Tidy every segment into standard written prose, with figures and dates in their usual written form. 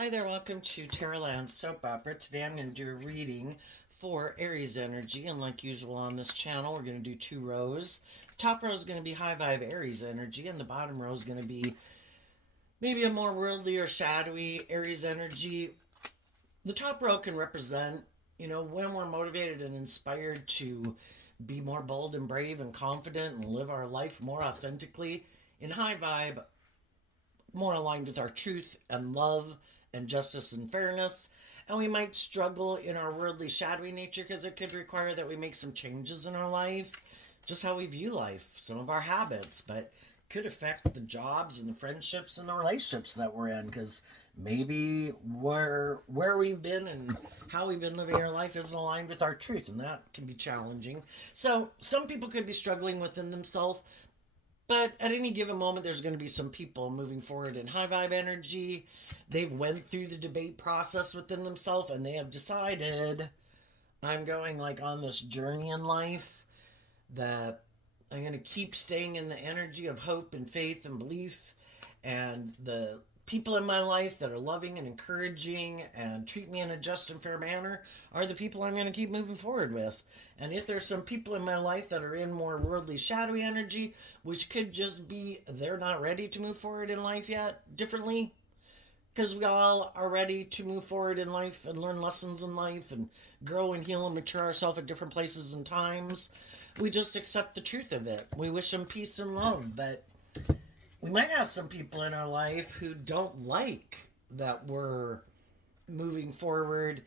Hi there, welcome to Terraland Soap Opera. Today I'm going to do a reading for Aries energy, and like usual on this channel, we're going to do two rows. The top row is going to be high vibe Aries energy, and the bottom row is going to be maybe a more worldly or shadowy Aries energy. The top row can represent, when we're motivated and inspired to be more bold and brave and confident and live our life more authentically. In high vibe, more aligned with our truth and love and justice and fairness. And we might struggle in our worldly, shadowy nature because it could require that we make some changes in our life, just how we view life, some of our habits, but could affect the jobs and the friendships and the relationships that we're in because maybe where we've been and how we've been living our life isn't aligned with our truth, and that can be challenging. So some people could be struggling within themselves, but at any given moment, there's going to be some people moving forward in high vibe energy. They've went through the debate process within themselves, and they have decided, I'm going like on this journey in life that I'm going to keep staying in the energy of hope and faith and belief, and the people in my life that are loving and encouraging and treat me in a just and fair manner are the people I'm going to keep moving forward with. And if there's some people in my life that are in more worldly, shadowy energy, which could just be they're not ready to move forward in life yet differently, because we all are ready to move forward in life and learn lessons in life and grow and heal and mature ourselves at different places and times. We just accept the truth of it. We wish them peace and love, but we might have some people in our life who don't like that we're moving forward,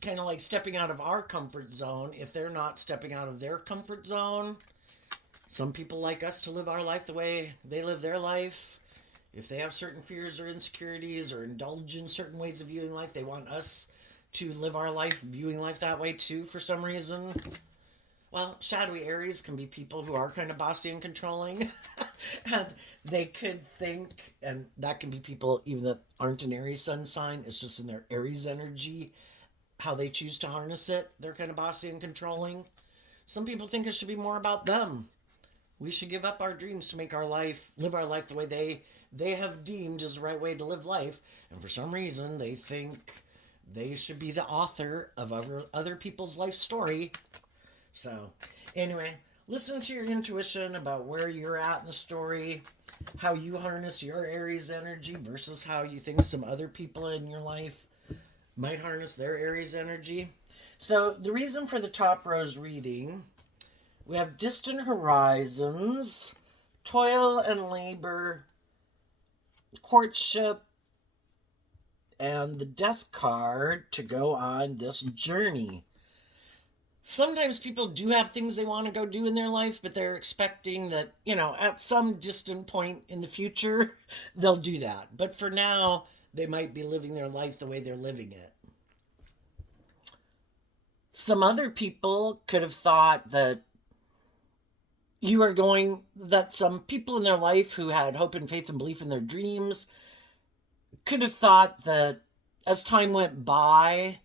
kind of like stepping out of our comfort zone if they're not stepping out of their comfort zone. Some people like us to live our life the way they live their life. If they have certain fears or insecurities or indulge in certain ways of viewing life, they want us to live our life viewing life that way too for some reason. Well, shadowy Aries can be people who are kind of bossy and controlling. And they could think, and that can be people even that aren't an Aries sun sign, it's just in their Aries energy, how they choose to harness it. They're kind of bossy and controlling. Some people think it should be more about them. We should give up our dreams to make our life, live our life the way they have deemed is the right way to live life. And for some reason, they think they should be the author of other people's life story. So, anyway, listen to your intuition about where you're at in the story, how you harness your Aries energy versus how you think some other people in your life might harness their Aries energy. So, the reason for the top row's reading, we have distant horizons, toil and labor, courtship, and the death card to go on this journey. Sometimes people do have things they want to go do in their life, but they're expecting that, at some distant point in the future, they'll do that. But for now, they might be living their life the way they're living it. Some other people could have thought that that some people in their life who had hope and faith and belief in their dreams could have thought that as time went by,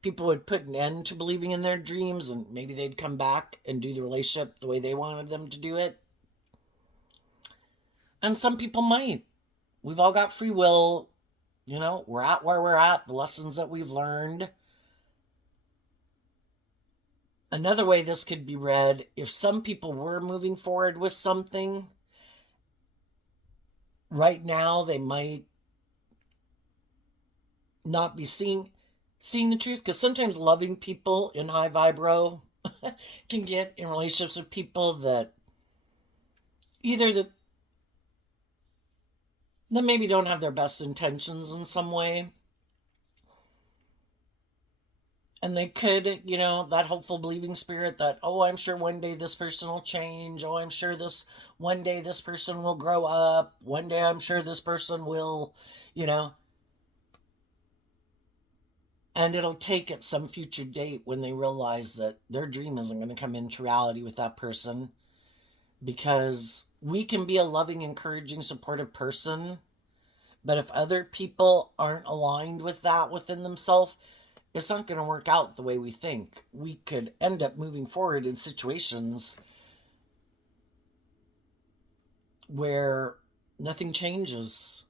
people would put an end to believing in their dreams and maybe they'd come back and do the relationship the way they wanted them to do it. And some people might. We've all got free will. We're at where we're at, the lessons that we've learned. Another way this could be read, if some people were moving forward with something, right now they might not be seeing the truth, because sometimes loving people in high vibro can get in relationships with people that either that maybe don't have their best intentions in some way, and they could, that hopeful believing spirit that, oh, I'm sure one day this person will change, oh, I'm sure this one day this person will grow up, one day I'm sure this person will, and it'll take at some future date when they realize that their dream isn't going to come into reality with that person. Because we can be a loving, encouraging, supportive person, but if other people aren't aligned with that within themselves, it's not going to work out the way we think. We could end up moving forward in situations where nothing changes.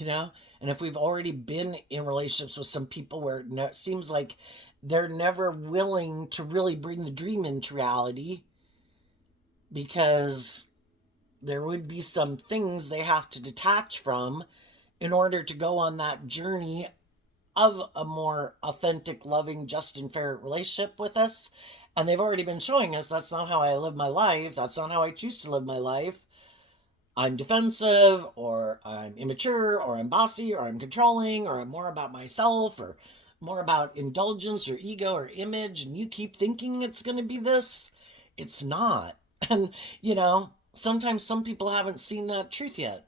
you know? And if we've already been in relationships with some people where it seems like they're never willing to really bring the dream into reality because there would be some things they have to detach from in order to go on that journey of a more authentic, loving, just, and fair relationship with us. And they've already been showing us that's not how I live my life. That's not how I choose to live my life. I'm defensive, or I'm immature, or I'm bossy, or I'm controlling, or I'm more about myself, or more about indulgence or ego or image. And you keep thinking it's going to be this. It's not. And, sometimes some people haven't seen that truth yet.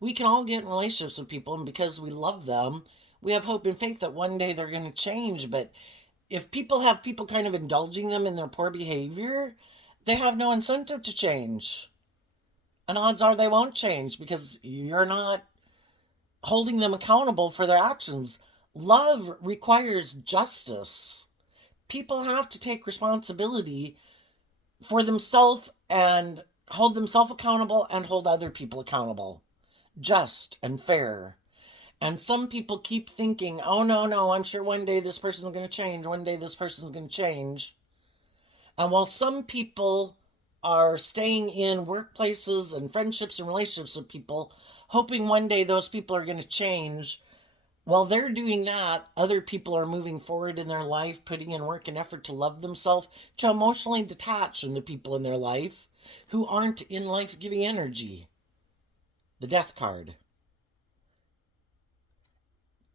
We can all get in relationships with people, and because we love them, we have hope and faith that one day they're going to change. But if people have people kind of indulging them in their poor behavior, they have no incentive to change. And odds are they won't change because you're not holding them accountable for their actions. Love requires justice. People have to take responsibility for themselves and hold themselves accountable and hold other people accountable. Just and fair. And some people keep thinking, oh, no, I'm sure one day this person's going to change. One day this person's going to change. And while some people are staying in workplaces and friendships and relationships with people, hoping one day those people are going to change, while they're doing that, other people are moving forward in their life, putting in work and effort to love themselves, to emotionally detach from the people in their life who aren't in life-giving energy. The death card.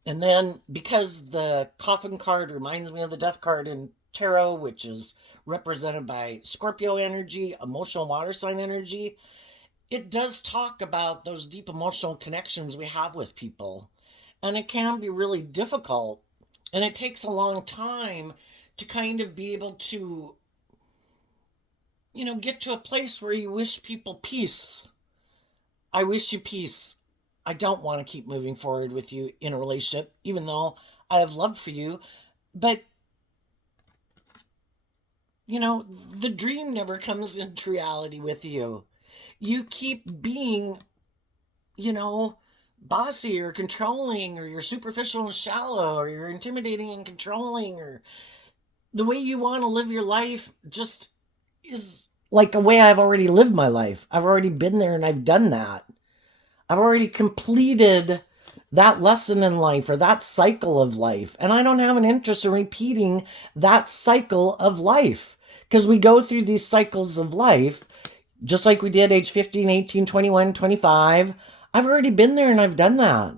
And then, because the coffin card reminds me of the death card in tarot, which is represented by Scorpio energy, emotional water sign energy, it does talk about those deep emotional connections we have with people. And it can be really difficult. And it takes a long time to kind of be able to, get to a place where you wish people peace. I wish you peace. I don't want to keep moving forward with you in a relationship, even though I have love for you. But, the dream never comes into reality with you. You keep being, bossy or controlling, or you're superficial and shallow, or you're intimidating and controlling, or the way you want to live your life just is like a way I've already lived my life. I've already been there and I've done that. I've already completed that lesson in life or that cycle of life. And I don't have an interest in repeating that cycle of life because we go through these cycles of life just like we did age 15, 18, 21, 25. I've already been there and I've done that.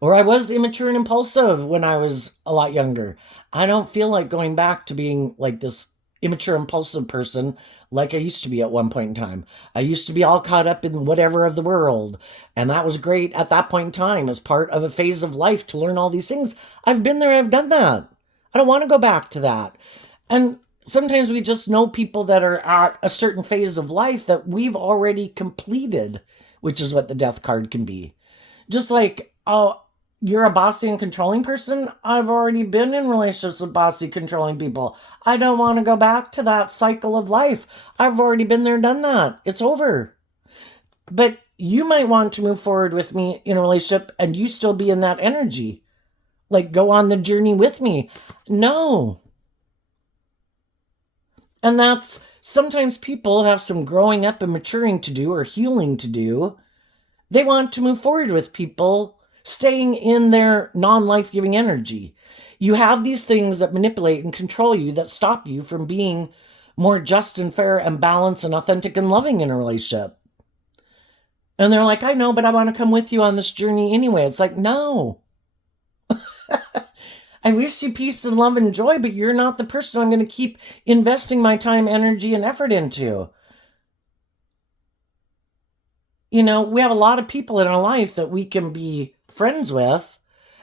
Or I was immature and impulsive when I was a lot younger. I don't feel like going back to being like this immature, impulsive person like I used to be at one point in time. I used to be all caught up in whatever of the world. And that was great at that point in time as part of a phase of life to learn all these things. I've been there, I've done that. I don't want to go back to that. And sometimes we just know people that are at a certain phase of life that we've already completed, which is what the death card can be. Just like, oh, you're a bossy and controlling person. I've already been in relationships with bossy, controlling people. I don't want to go back to that cycle of life. I've already been there, done that. It's over. But you might want to move forward with me in a relationship and you still be in that energy. Like, go on the journey with me. No. And that's sometimes people have some growing up and maturing to do or healing to do. They want to move forward with people staying in their non-life-giving energy. You have these things that manipulate and control you that stop you from being more just and fair and balanced and authentic and loving in a relationship. And they're like, I know, but I want to come with you on this journey anyway. It's like, no. I wish you peace and love and joy, but you're not the person I'm going to keep investing my time, energy, and effort into. We have a lot of people in our life that we can be friends with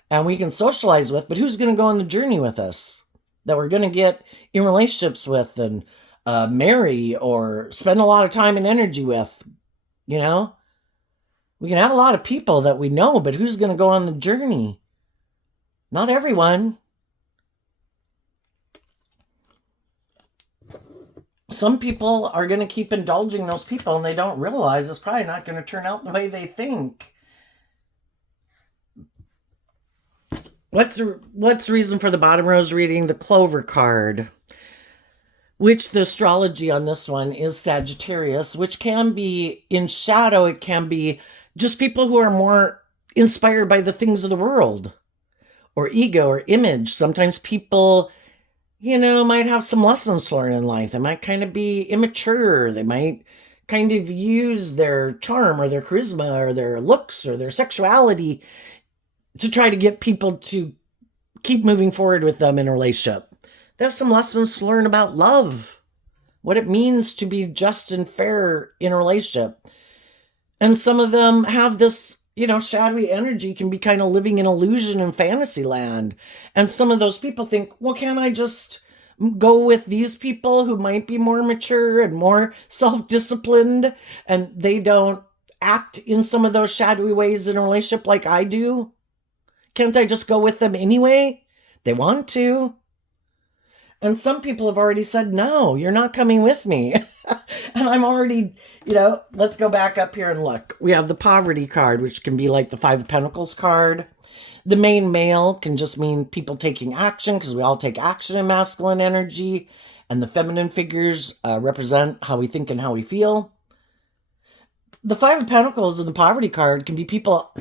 and we can socialize with, but who's going to go on the journey with us that we're going to get in relationships with and marry or spend a lot of time and energy with? We can have a lot of people that we know, but who's going to go on the journey? Not everyone. Some people are going to keep indulging those people and they don't realize it's probably not going to turn out the way they think. What's the reason for the bottom rose reading? The Clover card, which the astrology on this one is Sagittarius, which can be in shadow. It can be just people who are more inspired by the things of the world or ego or image. Sometimes people, might have some lessons to learn in life. They might kind of be immature. They might kind of use their charm or their charisma or their looks or their sexuality to try to get people to keep moving forward with them in a relationship. They have some lessons to learn about love, what it means to be just and fair in a relationship. And some of them have this, shadowy energy, can be kind of living in illusion and fantasy land. And some of those people think, well, can't I just go with these people who might be more mature and more self-disciplined, and they don't act in some of those shadowy ways in a relationship like I do? Can't I just go with them anyway? They want to. And some people have already said, no, you're not coming with me. And I'm already, let's go back up here and look. We have the poverty card, which can be like the Five of Pentacles card. The main male can just mean people taking action, because we all take action in masculine energy. And the feminine figures represent how we think and how we feel. The Five of Pentacles and the poverty card can be people,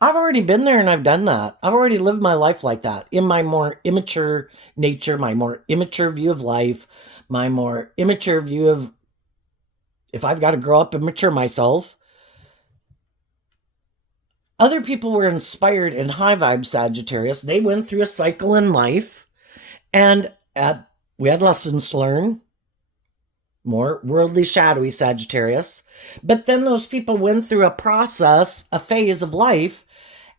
I've already been there and I've done that. I've already lived my life like that in my more immature nature, my more immature view of life, my more immature view of if I've got to grow up and mature myself. Other people were inspired in high vibe Sagittarius. They went through a cycle in life and we had lessons to learn. More worldly, shadowy Sagittarius. But then those people went through a process, a phase of life.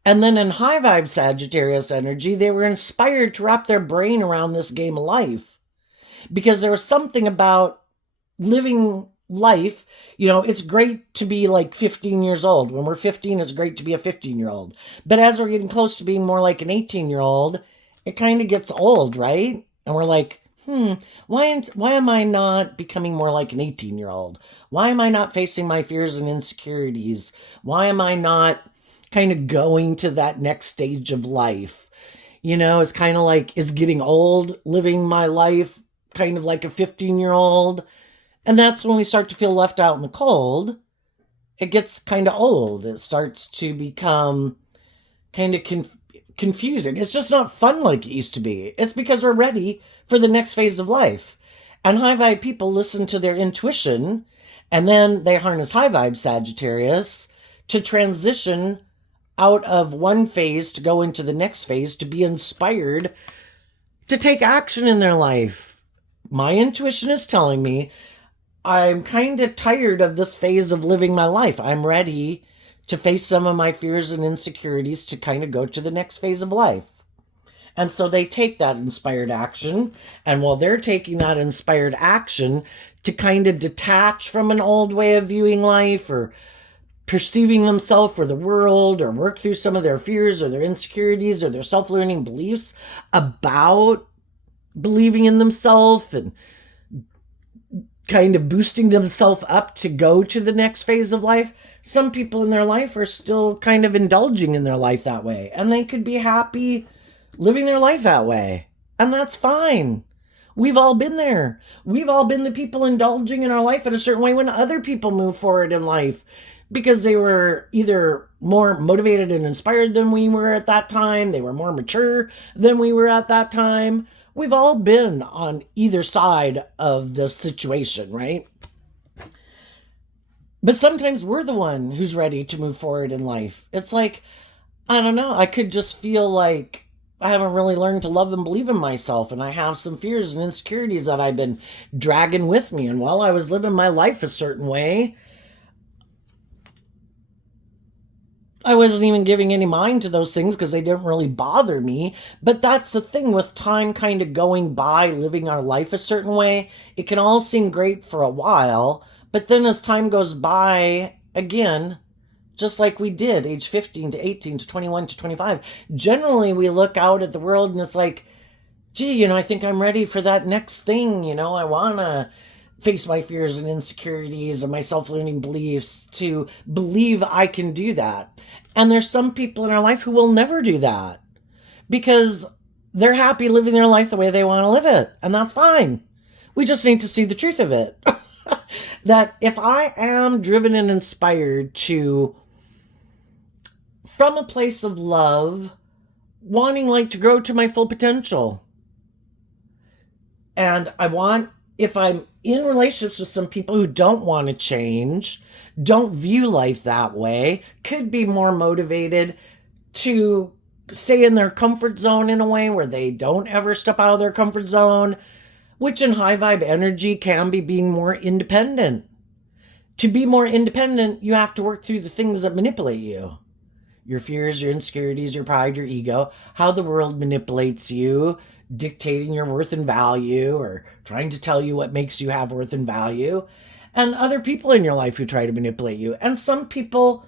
And then in high vibe Sagittarius energy, they were inspired to wrap their brain around this game of life. Because there was something about living life. It's great to be like 15 years old. When we're 15, it's great to be a 15-year-old. But as we're getting close to being more like an 18-year-old, it kind of gets old, right? And we're like, why am I not becoming more like an 18-year-old? Why am I not facing my fears and insecurities? Why am I not kind of going to that next stage of life? It's kind of like, is getting old, living my life kind of like a 15-year-old. And that's when we start to feel left out in the cold. It gets kind of old. It starts to become kind of confusing. It's just not fun like it used to be. It's because we're ready for the next phase of life. And high vibe people listen to their intuition, and then they harness high vibe Sagittarius to transition out of one phase to go into the next phase, to be inspired to take action in their life. My intuition is telling me I'm kind of tired of this phase of living my life. I'm ready to face some of my fears and insecurities to kind of go to the next phase of life. And so they take that inspired action. And while they're taking that inspired action to kind of detach from an old way of viewing life or perceiving themselves or the world, or work through some of their fears or their insecurities or their self-learning beliefs about believing in themselves and kind of boosting themselves up to go to the next phase of life, some people in their life are still kind of indulging in their life that way. And they could be happy living their life that way. And that's fine. We've all been there. We've all been the people indulging in our life in a certain way when other people move forward in life because they were either more motivated and inspired than we were at that time. They were more mature than we were at that time. We've all been on either side of the situation, right? But sometimes we're the one who's ready to move forward in life. It's like, I don't know, I could just feel like I haven't really learned to love and believe in myself, and I have some fears and insecurities that I've been dragging with me. And while I was living my life a certain way, I wasn't even giving any mind to those things because they didn't really bother me. But that's the thing with time kind of going by, living our life a certain way. It can all seem great for a while, but then as time goes by, again, just like we did, age 15 to 18 to 21 to 25, generally we look out at the world and it's like, gee, I think I'm ready for that next thing. I want to face my fears and insecurities and my self-learning beliefs to believe I can do that. And there's some people in our life who will never do that. because they're happy living their life the way they want to live it, and that's fine. We just need to see the truth of it. That if I am driven and inspired to, from a place of love, wanting like to grow to my full potential, and I want, if I'm in relationships with some people who don't want to change, don't view life that way, could be more motivated to stay in their comfort zone in a way where they don't ever step out of their comfort zone, which in high vibe energy can be being more independent. To be more independent, you have to work through the things that manipulate you. Your fears, your insecurities, your pride, your ego, how the world manipulates you, dictating your worth and value, or trying to tell you what makes you have worth and value, and other people in your life who try to manipulate you. And some people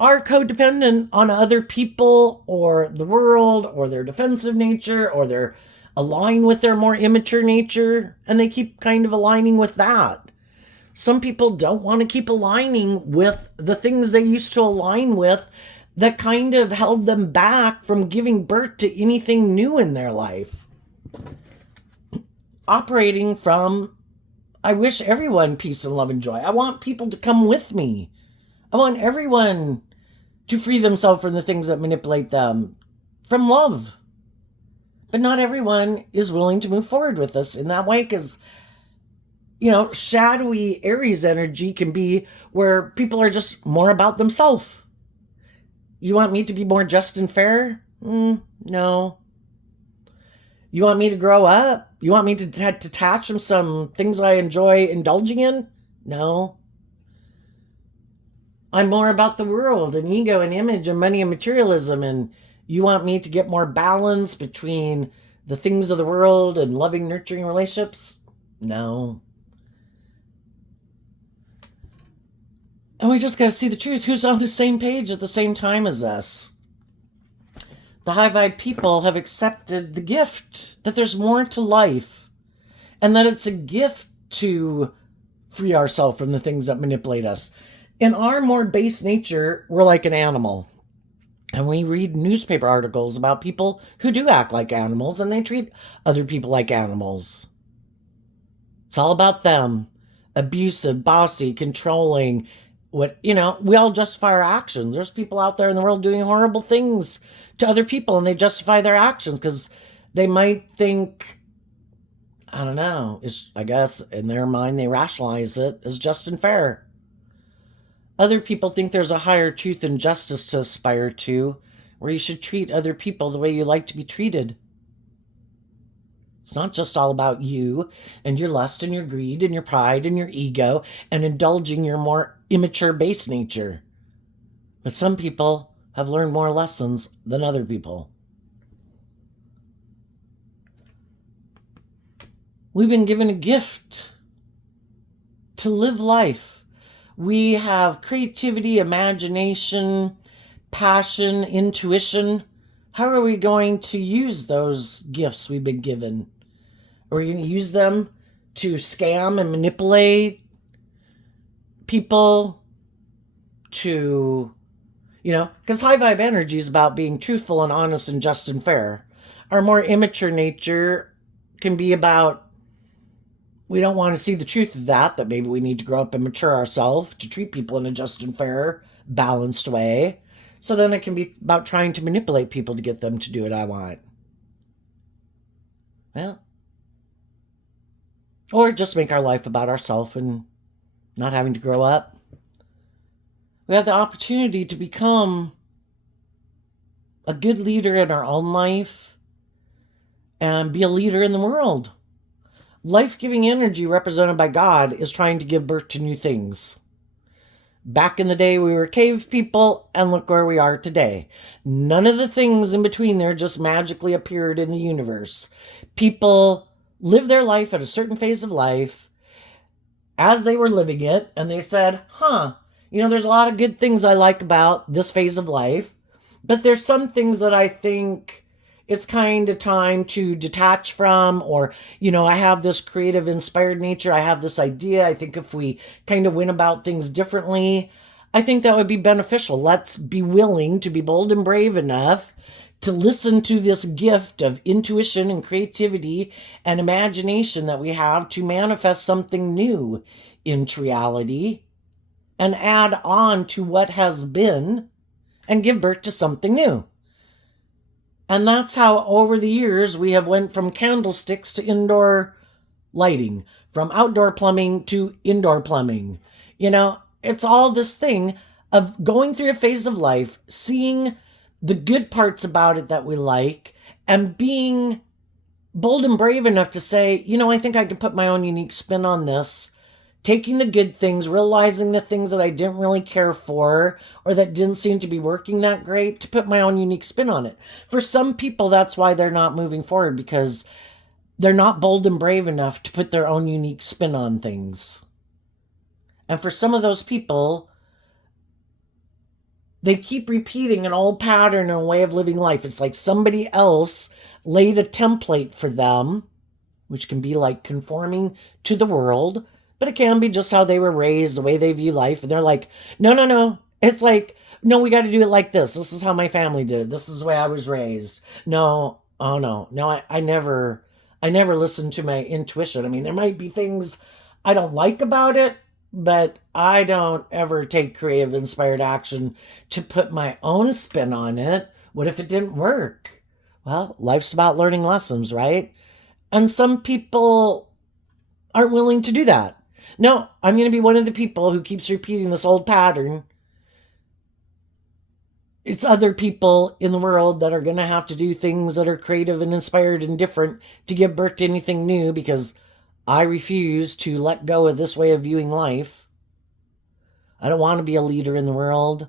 are codependent on other people or the world or their defensive nature, or they're aligned with their more immature nature, and they keep kind of aligning with that. Some people don't want to keep aligning with the things they used to align with that kind of held them back from giving birth to anything new in their life. Operating from, I wish everyone peace and love and joy. I want people to come with me. I want everyone to free themselves from the things that manipulate them from love. But not everyone is willing to move forward with us in that way, because, shadowy Aries energy can be where people are just more about themselves. You want me to be more just and fair? No. You want me to grow up? You want me to detach from some things I enjoy indulging in? No. I'm more about the world and ego and image and money and materialism, and you want me to get more balance between the things of the world and loving, nurturing relationships? No. And we just got to see the truth. Who's on the same page at the same time as us? The high vibe people have accepted the gift that there's more to life, and that it's a gift to free ourselves from the things that manipulate us. In our more base nature, we're like an animal. And we read newspaper articles about people who do act like animals, and they treat other people like animals. It's all about them. Abusive, bossy, controlling. We all justify our actions. There's people out there in the world doing horrible things to other people, and they justify their actions because they might think, I don't know, I guess in their mind they rationalize it as just and fair. Other people think there's a higher truth and justice to aspire to, where you should treat other people the way you like to be treated. It's not just all about you and your lust and your greed and your pride and your ego and indulging your more immature base nature. But some people have learned more lessons than other people. We've been given a gift to live life. We have creativity, imagination, passion, intuition. How are we going to use those gifts we've been given? Are we going to use them to scam and manipulate people to, because high vibe energy is about being truthful and honest and just and fair. Our more immature nature can be about, we don't want to see the truth of that maybe we need to grow up and mature ourselves to treat people in a just and fair, balanced way. So then it can be about trying to manipulate people to get them to do what I want. Well, or just make our life about ourselves and not having to grow up. We have the opportunity to become a good leader in our own life and be a leader in the world. Life-giving energy represented by God is trying to give birth to new things. Back in the day, we were cave people, and look where we are today. None of the things in between there just magically appeared in the universe. People lived their life at a certain phase of life as they were living it, and they said, there's a lot of good things I like about this phase of life, but there's some things that I think it's kind of time to detach from, or, I have this creative, inspired nature. I have this idea. I think if we kind of went about things differently, I think that would be beneficial. Let's be willing to be bold and brave enough to listen to this gift of intuition and creativity and imagination that we have to manifest something new into reality and add on to what has been and give birth to something new. And that's how over the years we have went from candlesticks to indoor lighting, from outdoor plumbing to indoor plumbing. It's all this thing of going through a phase of life, seeing the good parts about it that we like, and being bold and brave enough to say, I think I can put my own unique spin on this. Taking the good things, realizing the things that I didn't really care for or that didn't seem to be working that great, to put my own unique spin on it. For some people, that's why they're not moving forward, because they're not bold and brave enough to put their own unique spin on things. And for some of those people, they keep repeating an old pattern and a way of living life. It's like somebody else laid a template for them, which can be like conforming to the world, but it can be just how they were raised, the way they view life. And they're like, no. It's like, no, we got to do it like this. This is how my family did it. This is the way I was raised. No, oh no. I never listened to my intuition. I mean, there might be things I don't like about it, but I don't ever take creative, inspired action to put my own spin on it. What if it didn't work? Well, life's about learning lessons, right? And some people aren't willing to do that. No, I'm going to be one of the people who keeps repeating this old pattern. It's other people in the world that are going to have to do things that are creative and inspired and different to give birth to anything new, because I refuse to let go of this way of viewing life. I don't want to be a leader in the world.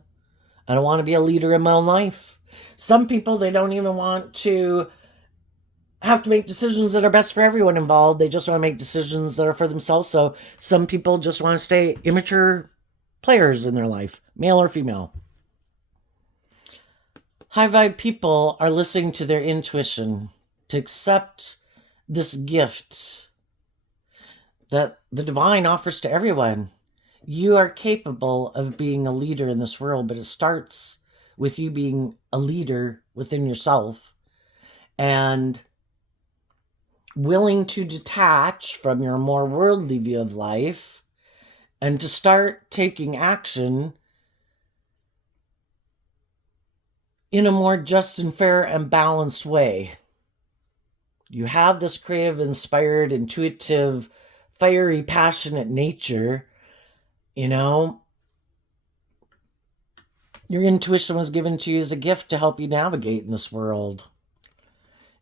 I don't want to be a leader in my own life. Some people, they don't even want to have to make decisions that are best for everyone involved. They just want to make decisions that are for themselves. So some people just want to stay immature players in their life, male or female. High vibe people are listening to their intuition, to accept this gift that the divine offers to everyone. You are capable of being a leader in this world, but it starts with you being a leader within yourself and willing to detach from your more worldly view of life and to start taking action in a more just and fair and balanced way. You have this creative, inspired, intuitive, fiery, passionate nature. Your intuition was given to you as a gift to help you navigate in this world.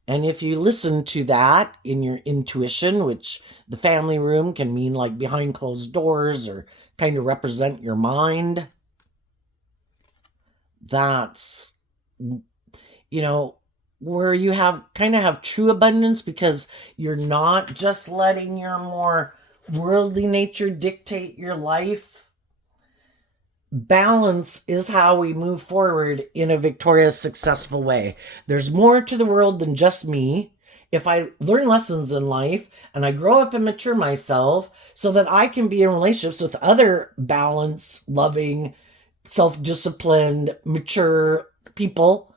And if you listen to that in your intuition, which the family room can mean like behind closed doors or kind of represent your mind, that's, where you have true abundance, because you're not just letting your more worldly nature dictate your life. Balance is how we move forward in a victorious, successful way. There's more to the world than just me. If I learn lessons in life and I grow up and mature myself so that I can be in relationships with other balanced, loving, self-disciplined, mature people,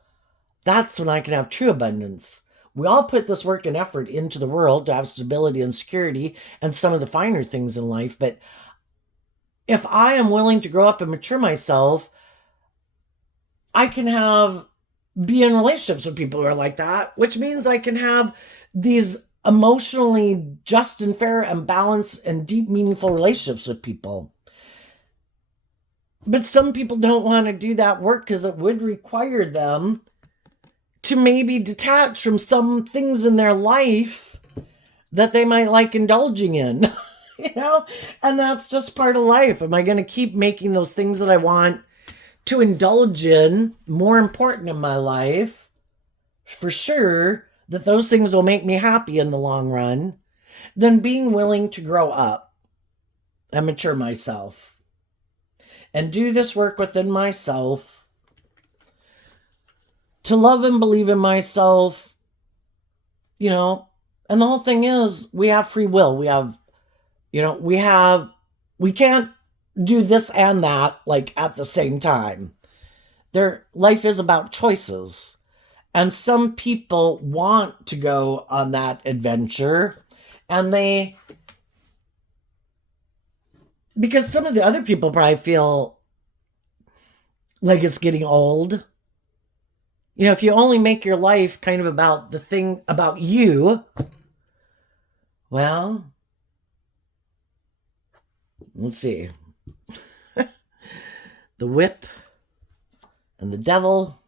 that's when I can have true abundance. We all put this work and effort into the world to have stability and security and some of the finer things in life, but if I am willing to grow up and mature myself, I can be in relationships with people who are like that, which means I can have these emotionally just and fair and balanced and deep, meaningful relationships with people. But some people don't want to do that work because it would require them to maybe detach from some things in their life that they might like indulging in. And that's just part of life. Am I going to keep making those things that I want to indulge in more important in my life? For sure, that those things will make me happy in the long run, than being willing to grow up and mature myself and do this work within myself, to love and believe in myself, and the whole thing is we have free will. We can't do this and that like at the same time. Their life is about choices. And some people want to go on that adventure, and they, because some of the other people probably feel like it's getting old. You know, if you only make your life kind of about the thing about you, well, let's see. The whip and the devil.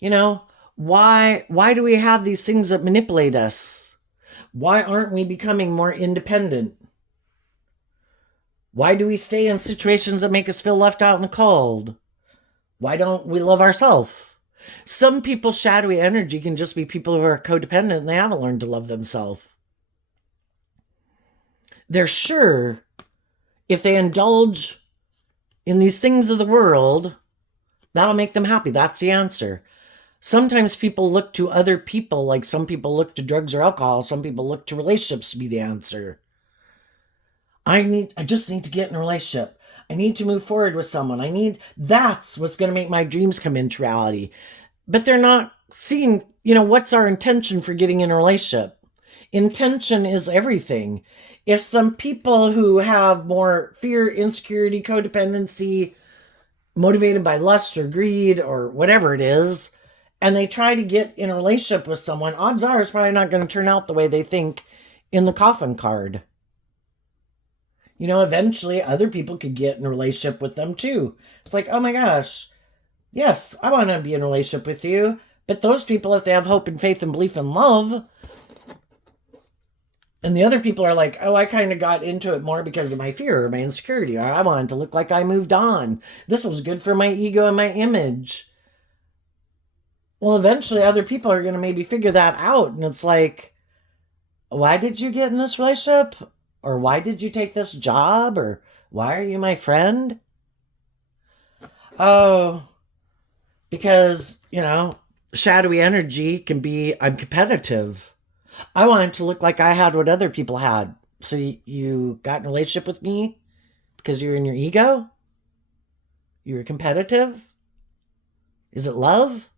You know, why do we have these things that manipulate us? Why aren't we becoming more independent? Why do we stay in situations that make us feel left out in the cold? Why don't we love ourselves? Some people's shadowy energy can just be people who are codependent and they haven't learned to love themselves. They're sure if they indulge in these things of the world, that'll make them happy. That's the answer. Sometimes people look to other people, like some people look to drugs or alcohol. Some people look to relationships to be the answer. I just need to get in a relationship. I need to move forward with someone. That's what's going to make my dreams come into reality. But they're not seeing, what's our intention for getting in a relationship? Intention is everything. If some people who have more fear, insecurity, codependency, motivated by lust or greed or whatever it is, and they try to get in a relationship with someone, odds are it's probably not going to turn out the way they think in the coffin card. Eventually other people could get in a relationship with them too. It's like, oh my gosh, yes, I want to be in a relationship with you. But those people, if they have hope and faith and belief and love, and the other people are like, oh, I kind of got into it more because of my fear or my insecurity, or I wanted to look like I moved on. This was good for my ego and my image. Well, eventually other people are going to maybe figure that out. And it's like, why did you get in this relationship? Or why did you take this job? Or why are you my friend? Oh, because, shadowy energy can be, I'm competitive. I wanted to look like I had what other people had. So you got in a relationship with me because you're in your ego? You were competitive? Is it love?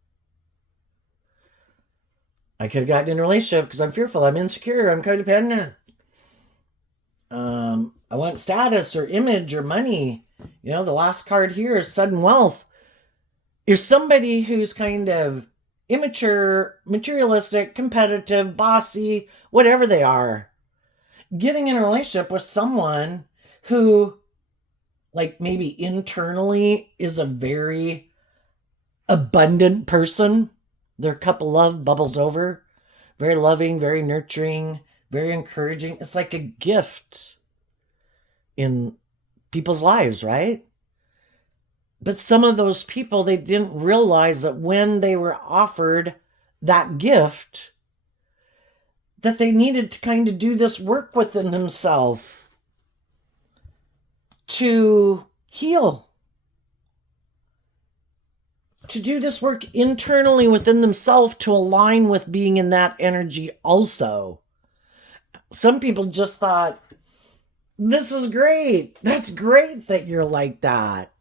I could have gotten in a relationship because I'm fearful, I'm insecure, I'm codependent. I want status or image or money. The last card here is sudden wealth. If somebody who's kind of immature, materialistic, competitive, bossy, whatever they are, getting in a relationship with someone who, like, maybe internally is a very abundant person, their cup of love bubbles over, very loving, very nurturing, very encouraging. It's like a gift in people's lives, right? But some of those people, they didn't realize that when they were offered that gift, that they needed to kind of do this work within themselves to heal, to do this work internally within themselves to align with being in that energy also. Some people just thought, this is great. That's great that you're like that.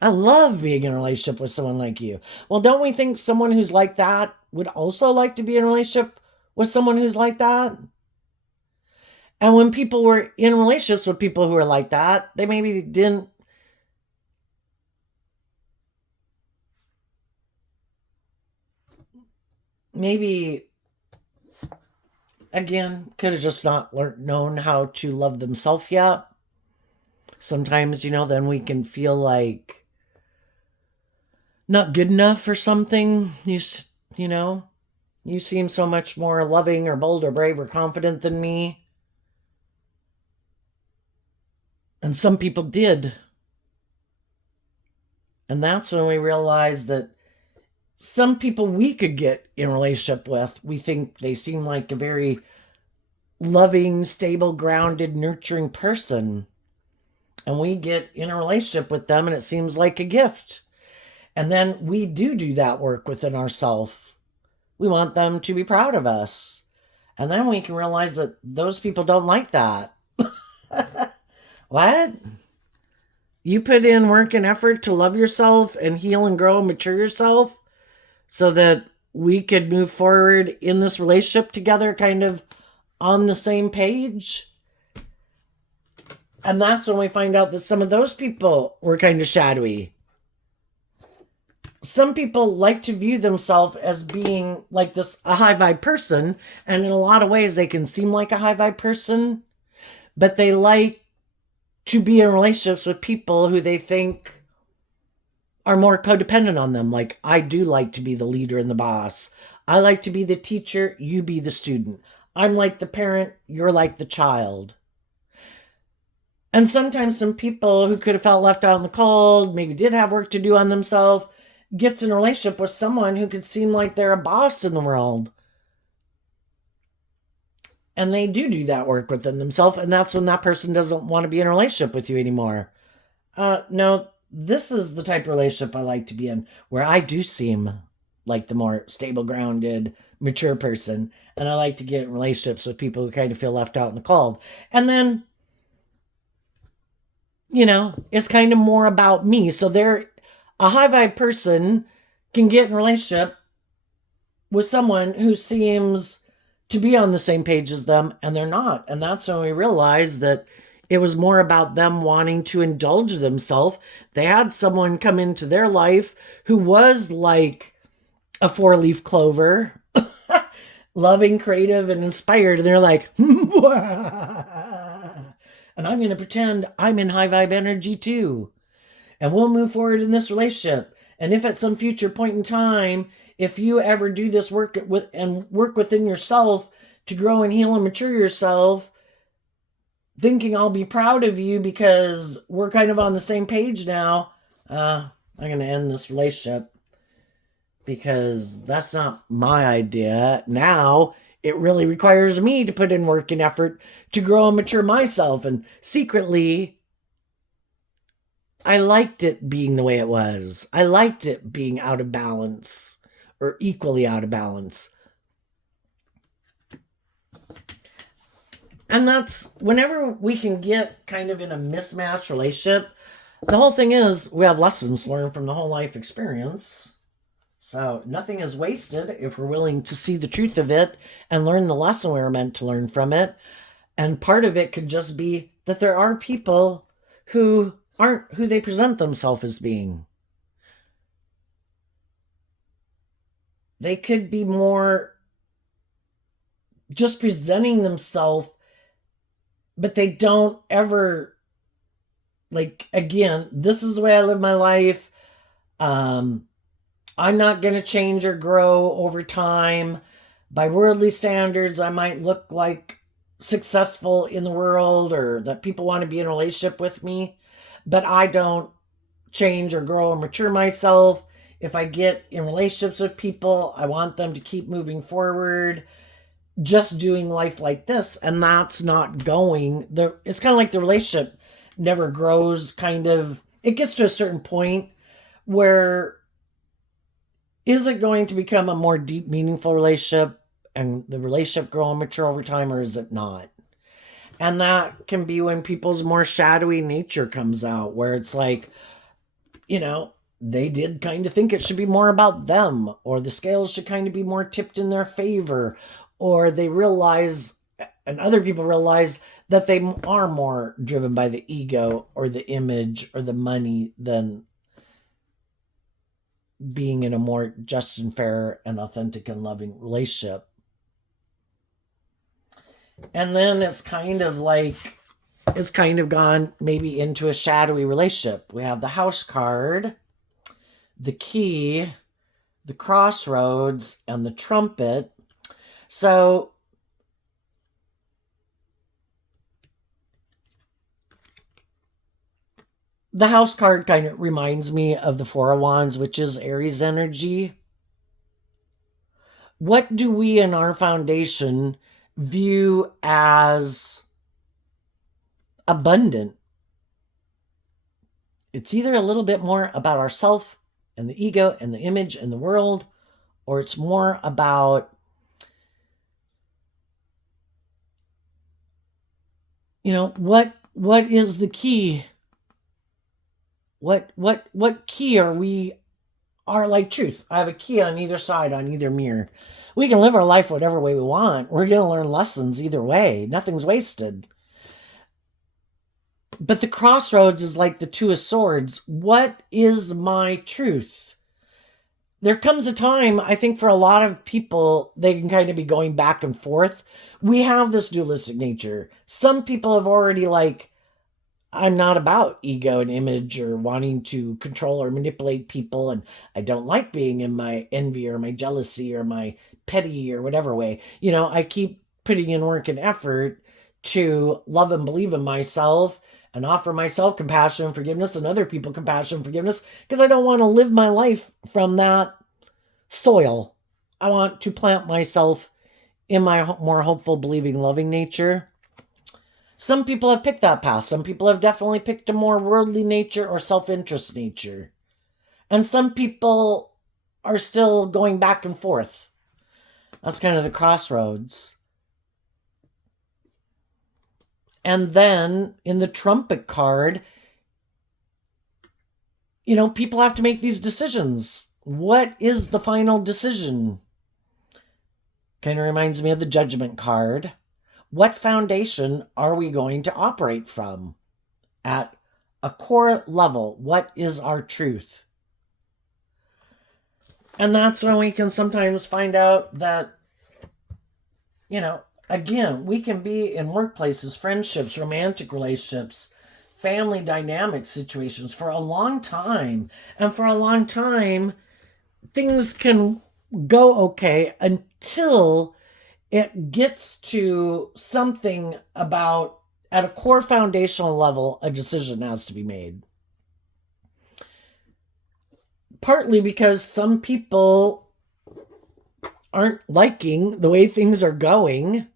I love being in a relationship with someone like you. Well, don't we think someone who's like that would also like to be in a relationship with someone who's like that? And when people were in relationships with people who are like that, they maybe didn't again, could have just not known how to love themselves yet. Sometimes, then we can feel like not good enough for something. You seem so much more loving or bold or brave or confident than me. And some people did. And that's when we realized that some people we could get in a relationship with, we think they seem like a very loving, stable, grounded, nurturing person. And we get in a relationship with them and it seems like a gift. And then we do that work within ourselves. We want them to be proud of us. And then we can realize that those people don't like that. What? You put in work and effort to love yourself and heal and grow and mature yourself so that we could move forward in this relationship together, kind of on the same page. And that's when we find out that some of those people were kind of shadowy. Some people like to view themselves as being like this, a high vibe person. And in a lot of ways, they can seem like a high vibe person, but they like to be in relationships with people who they think are more codependent on them. Like, I do like to be the leader and the boss. I like to be the teacher, you be the student. I'm like the parent, you're like the child. And sometimes some people who could have felt left out in the cold, maybe did have work to do on themselves, gets in a relationship with someone who could seem like they're a boss in the world. And they do that work within themselves, and that's when that person doesn't want to be in a relationship with you anymore. No, this is the type of relationship I like to be in, where I do seem like the more stable, grounded, mature person. And I like to get in relationships with people who kind of feel left out in the cold. And then, it's kind of more about me. So a high vibe person can get in a relationship with someone who seems to be on the same page as them, and they're not. And that's when we realize that it was more about them wanting to indulge themselves. They had someone come into their life who was like a four-leaf clover, loving, creative, and inspired. And they're like, and I'm going to pretend I'm in high vibe energy too. And we'll move forward in this relationship. And if at some future point in time, if you ever do this work work within yourself to grow and heal and mature yourself, thinking I'll be proud of you because we're kind of on the same page now, I'm going to end this relationship because that's not my idea. Now it really requires me to put in work and effort to grow and mature myself. And secretly, I liked it being the way it was. I liked it being out of balance or equally out of balance. And that's whenever we can get kind of in a mismatched relationship, the whole thing is we have lessons learned from the whole life experience. So nothing is wasted if we're willing to see the truth of it and learn the lesson we were meant to learn from it. And part of it could just be that there are people who aren't who they present themselves as being. They could be more just presenting themselves, but they don't ever, like, again, this is the way I live my life. I'm not going to change or grow over time. By worldly standards, I might look like successful in the world or that people want to be in a relationship with me, but I don't change or grow or mature myself. If I get in relationships with people, I want them to keep moving forward, just doing life like this, and that's not going. It's kind of like the relationship never grows, kind of. It gets to a certain point where is it going to become a more deep, meaningful relationship and the relationship grow and mature over time, or is it not? And that can be when people's more shadowy nature comes out, where it's like, they did kind of think it should be more about them, or the scales should kind of be more tipped in their favor, or they realize, and other people realize, that they are more driven by the ego or the image or the money than being in a more just and fair and authentic and loving relationship. And then it's kind of gone maybe into a shadowy relationship. We have the House card, the Key, the Crossroads, and the Trumpet. So the House card kind of reminds me of the Four of Wands, which is Aries energy. What do we in our foundation view as abundant? It's either a little bit more about ourself and the ego and the image and the world, or it's more about, what What is the key? What key are like truth? I have a key on either side, on either mirror. We can live our life whatever way we want. We're going to learn lessons either way. Nothing's wasted. But the crossroads is like the two of swords. What is my truth? There comes a time, I think, for a lot of people, they can kind of be going back and forth. We have this dualistic nature. Some people have already, like, I'm not about ego and image or wanting to control or manipulate people, and I don't like being in my envy or my jealousy or my petty or whatever way. I keep putting in work and effort to love and believe in myself and offer myself compassion and forgiveness and other people compassion and forgiveness because I don't want to live my life from that soil. I want to plant myself in my more hopeful, believing, loving nature. Some people have picked that path. Some people have definitely picked a more worldly nature or self-interest nature. And some people are still going back and forth. That's kind of the crossroads. And then in the trumpet card, people have to make these decisions. What is the final decision? Kind of reminds me of the judgment card. What foundation are we going to operate from? At a core level, what is our truth? And that's when we can sometimes find out that, again, we can be in workplaces, friendships, romantic relationships, family dynamic situations for a long time. And for a long time, things can go okay until it gets to something about, at a core foundational level, a decision has to be made. Partly because some people aren't liking the way things are going.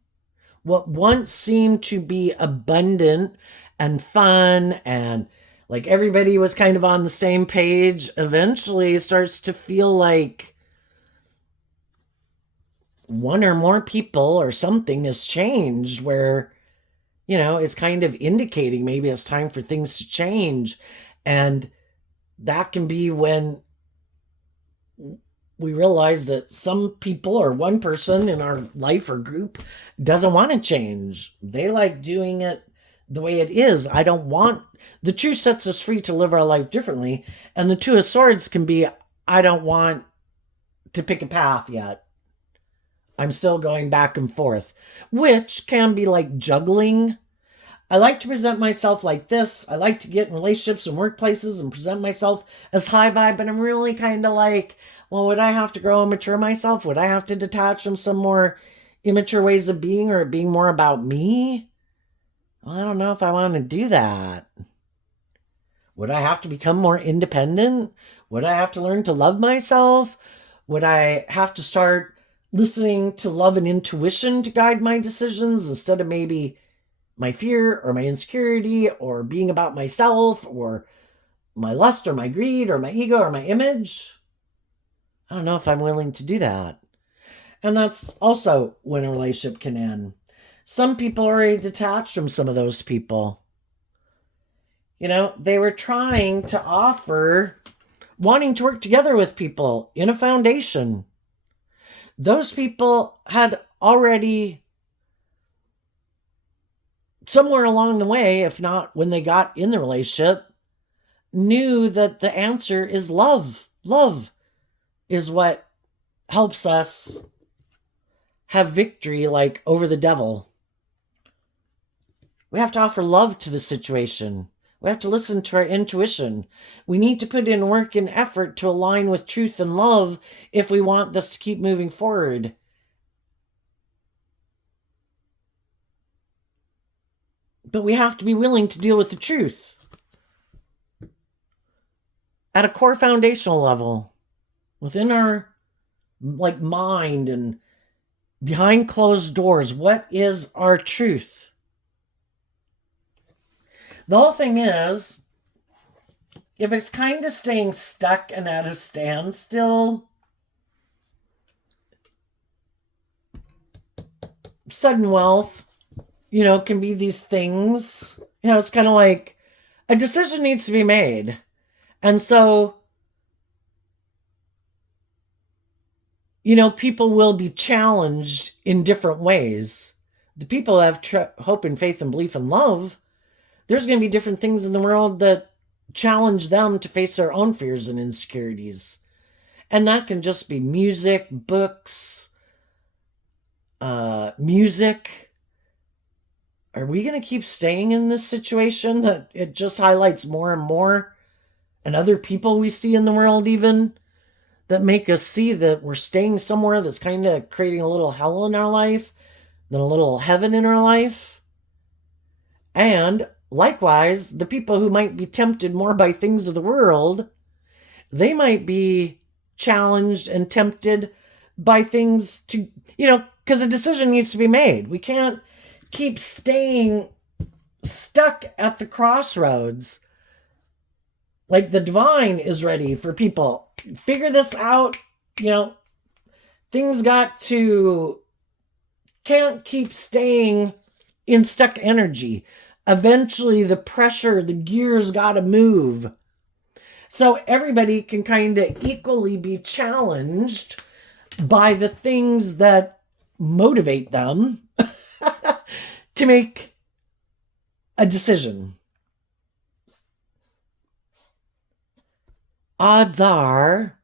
What once seemed to be abundant and fun and like everybody was kind of on the same page eventually starts to feel like one or more people or something has changed where, it's kind of indicating maybe it's time for things to change. And that can be when we realize that some people or one person in our life or group doesn't want to change. They like doing it the way it is. I don't want, the truth sets us free to live our life differently. And the two of swords can be, I don't want to pick a path yet. I'm still going back and forth, which can be like juggling. I like to present myself like this. I like to get in relationships and workplaces and present myself as high vibe, but I'm really kind of like, well, would I have to grow and mature myself? Would I have to detach from some more immature ways of being or being more about me? Well, I don't know if I want to do that. Would I have to become more independent? Would I have to learn to love myself? Would I have to start listening to love and intuition to guide my decisions instead of maybe my fear or my insecurity or being about myself or my lust or my greed or my ego or my image? I don't know if I'm willing to do that. And that's also when a relationship can end. Some people are already detached from some of those people. They were trying to offer, wanting to work together with people in a foundation. Those people had already, somewhere along the way, if not when they got in the relationship, knew that the answer is love. Love is what helps us have victory, like over the devil. We have to offer love to the situation. We have to listen to our intuition. We need to put in work and effort to align with truth and love if we want this to keep moving forward. But we have to be willing to deal with the truth at a core foundational level within our mind and behind closed doors. What is our truth? The whole thing is, if it's kind of staying stuck and at a standstill, sudden wealth, can be these things It's kind of like a decision needs to be made. And so, people will be challenged in different ways. The people who have hope and faith and belief and love, there's going to be different things in the world that challenge them to face their own fears and insecurities. And that can just be music, books, music. Are we going to keep staying in this situation that it just highlights more and more? And other people we see in the world, even that make us see that we're staying somewhere that's kind of creating a little hell in our life, then a little heaven in our life. And likewise, the people who might be tempted more by things of the world, they might be challenged and tempted by things to, because a decision needs to be made. We can't keep staying stuck at the crossroads. Like the divine is ready for people. Figure this out. Things can't keep staying in stuck energy. Eventually the pressure, the gears got to move. So everybody can kind of equally be challenged by the things that motivate them to make a decision. Odds are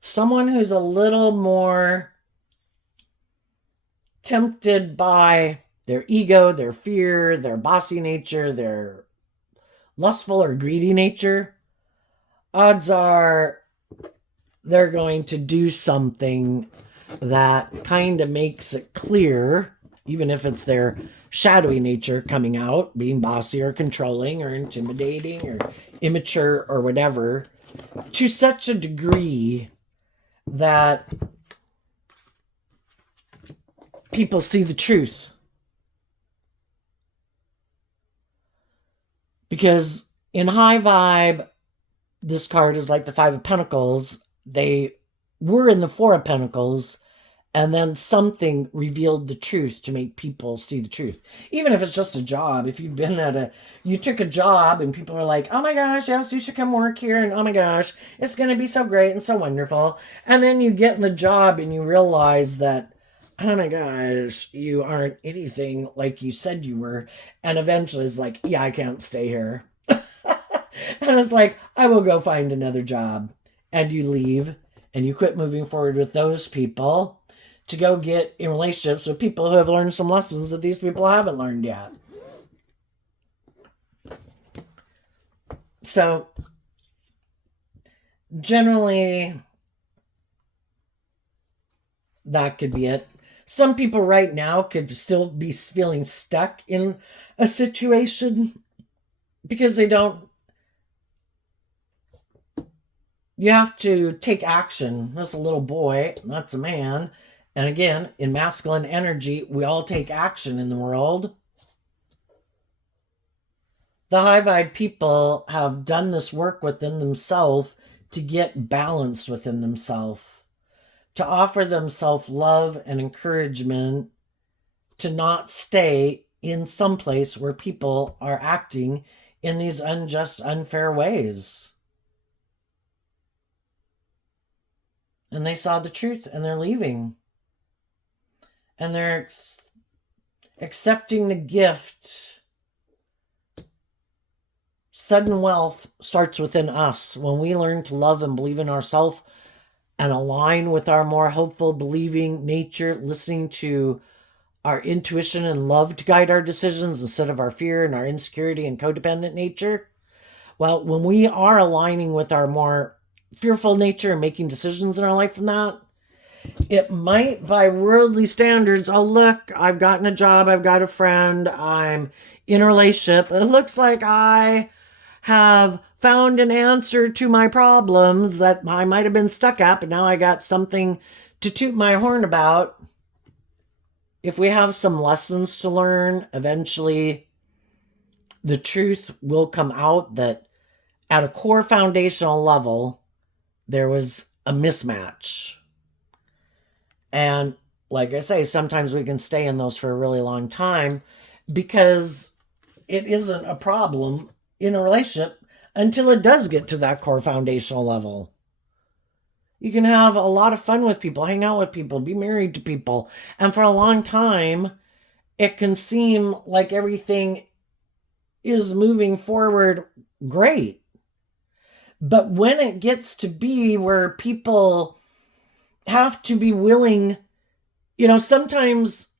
someone who's a little more tempted by their ego, their fear, their bossy nature, their lustful or greedy nature, odds are they're going to do something that kind of makes it clear, even if it's their shadowy nature coming out, being bossy or controlling or intimidating or immature or whatever, to such a degree that people see the truth. Because in high vibe, this card is like the Five of Pentacles. They were in the Four of Pentacles, and then something revealed the truth to make people see the truth. Even if it's just a job. If you've been you took a job and people are like, oh my gosh, yes, you should come work here. And oh my gosh, it's going to be so great and so wonderful. And then you get in the job and you realize that, oh my gosh, you aren't anything like you said you were. And eventually it's like, yeah, I can't stay here. And it's like, I will go find another job. And you leave and you quit moving forward with those people to go get in relationships with people who have learned some lessons that these people haven't learned yet. So, generally, that could be it. Some people right now could still be feeling stuck in a situation because they don't. You have to take action. That's a little boy, that's a man. And again, in masculine energy, we all take action in the world. The high vibe people have done this work within themselves to get balanced within themselves, to offer themselves love and encouragement, to not stay in some place where people are acting in these unjust, unfair ways. And they saw the truth and they're leaving. And they're accepting the gift. Sudden wealth starts within us. When we learn to love and believe in ourselves and align with our more hopeful, believing nature, listening to our intuition and love to guide our decisions instead of our fear and our insecurity and codependent nature. Well, when we are aligning with our more fearful nature and making decisions in our life from that, it might, by worldly standards, oh look, I've gotten a job, I've got a friend, I'm in a relationship, it looks like I have found an answer to my problems that I might have been stuck at, but now I got something to toot my horn about. If we have some lessons to learn, eventually the truth will come out that at a core foundational level, there was a mismatch. And like I say, sometimes we can stay in those for a really long time because it isn't a problem in a relationship until it does get to that core foundational level. You can have a lot of fun with people, hang out with people, be married to people, and for a long time, it can seem like everything is moving forward great. But when it gets to be where people have to be willing, sometimes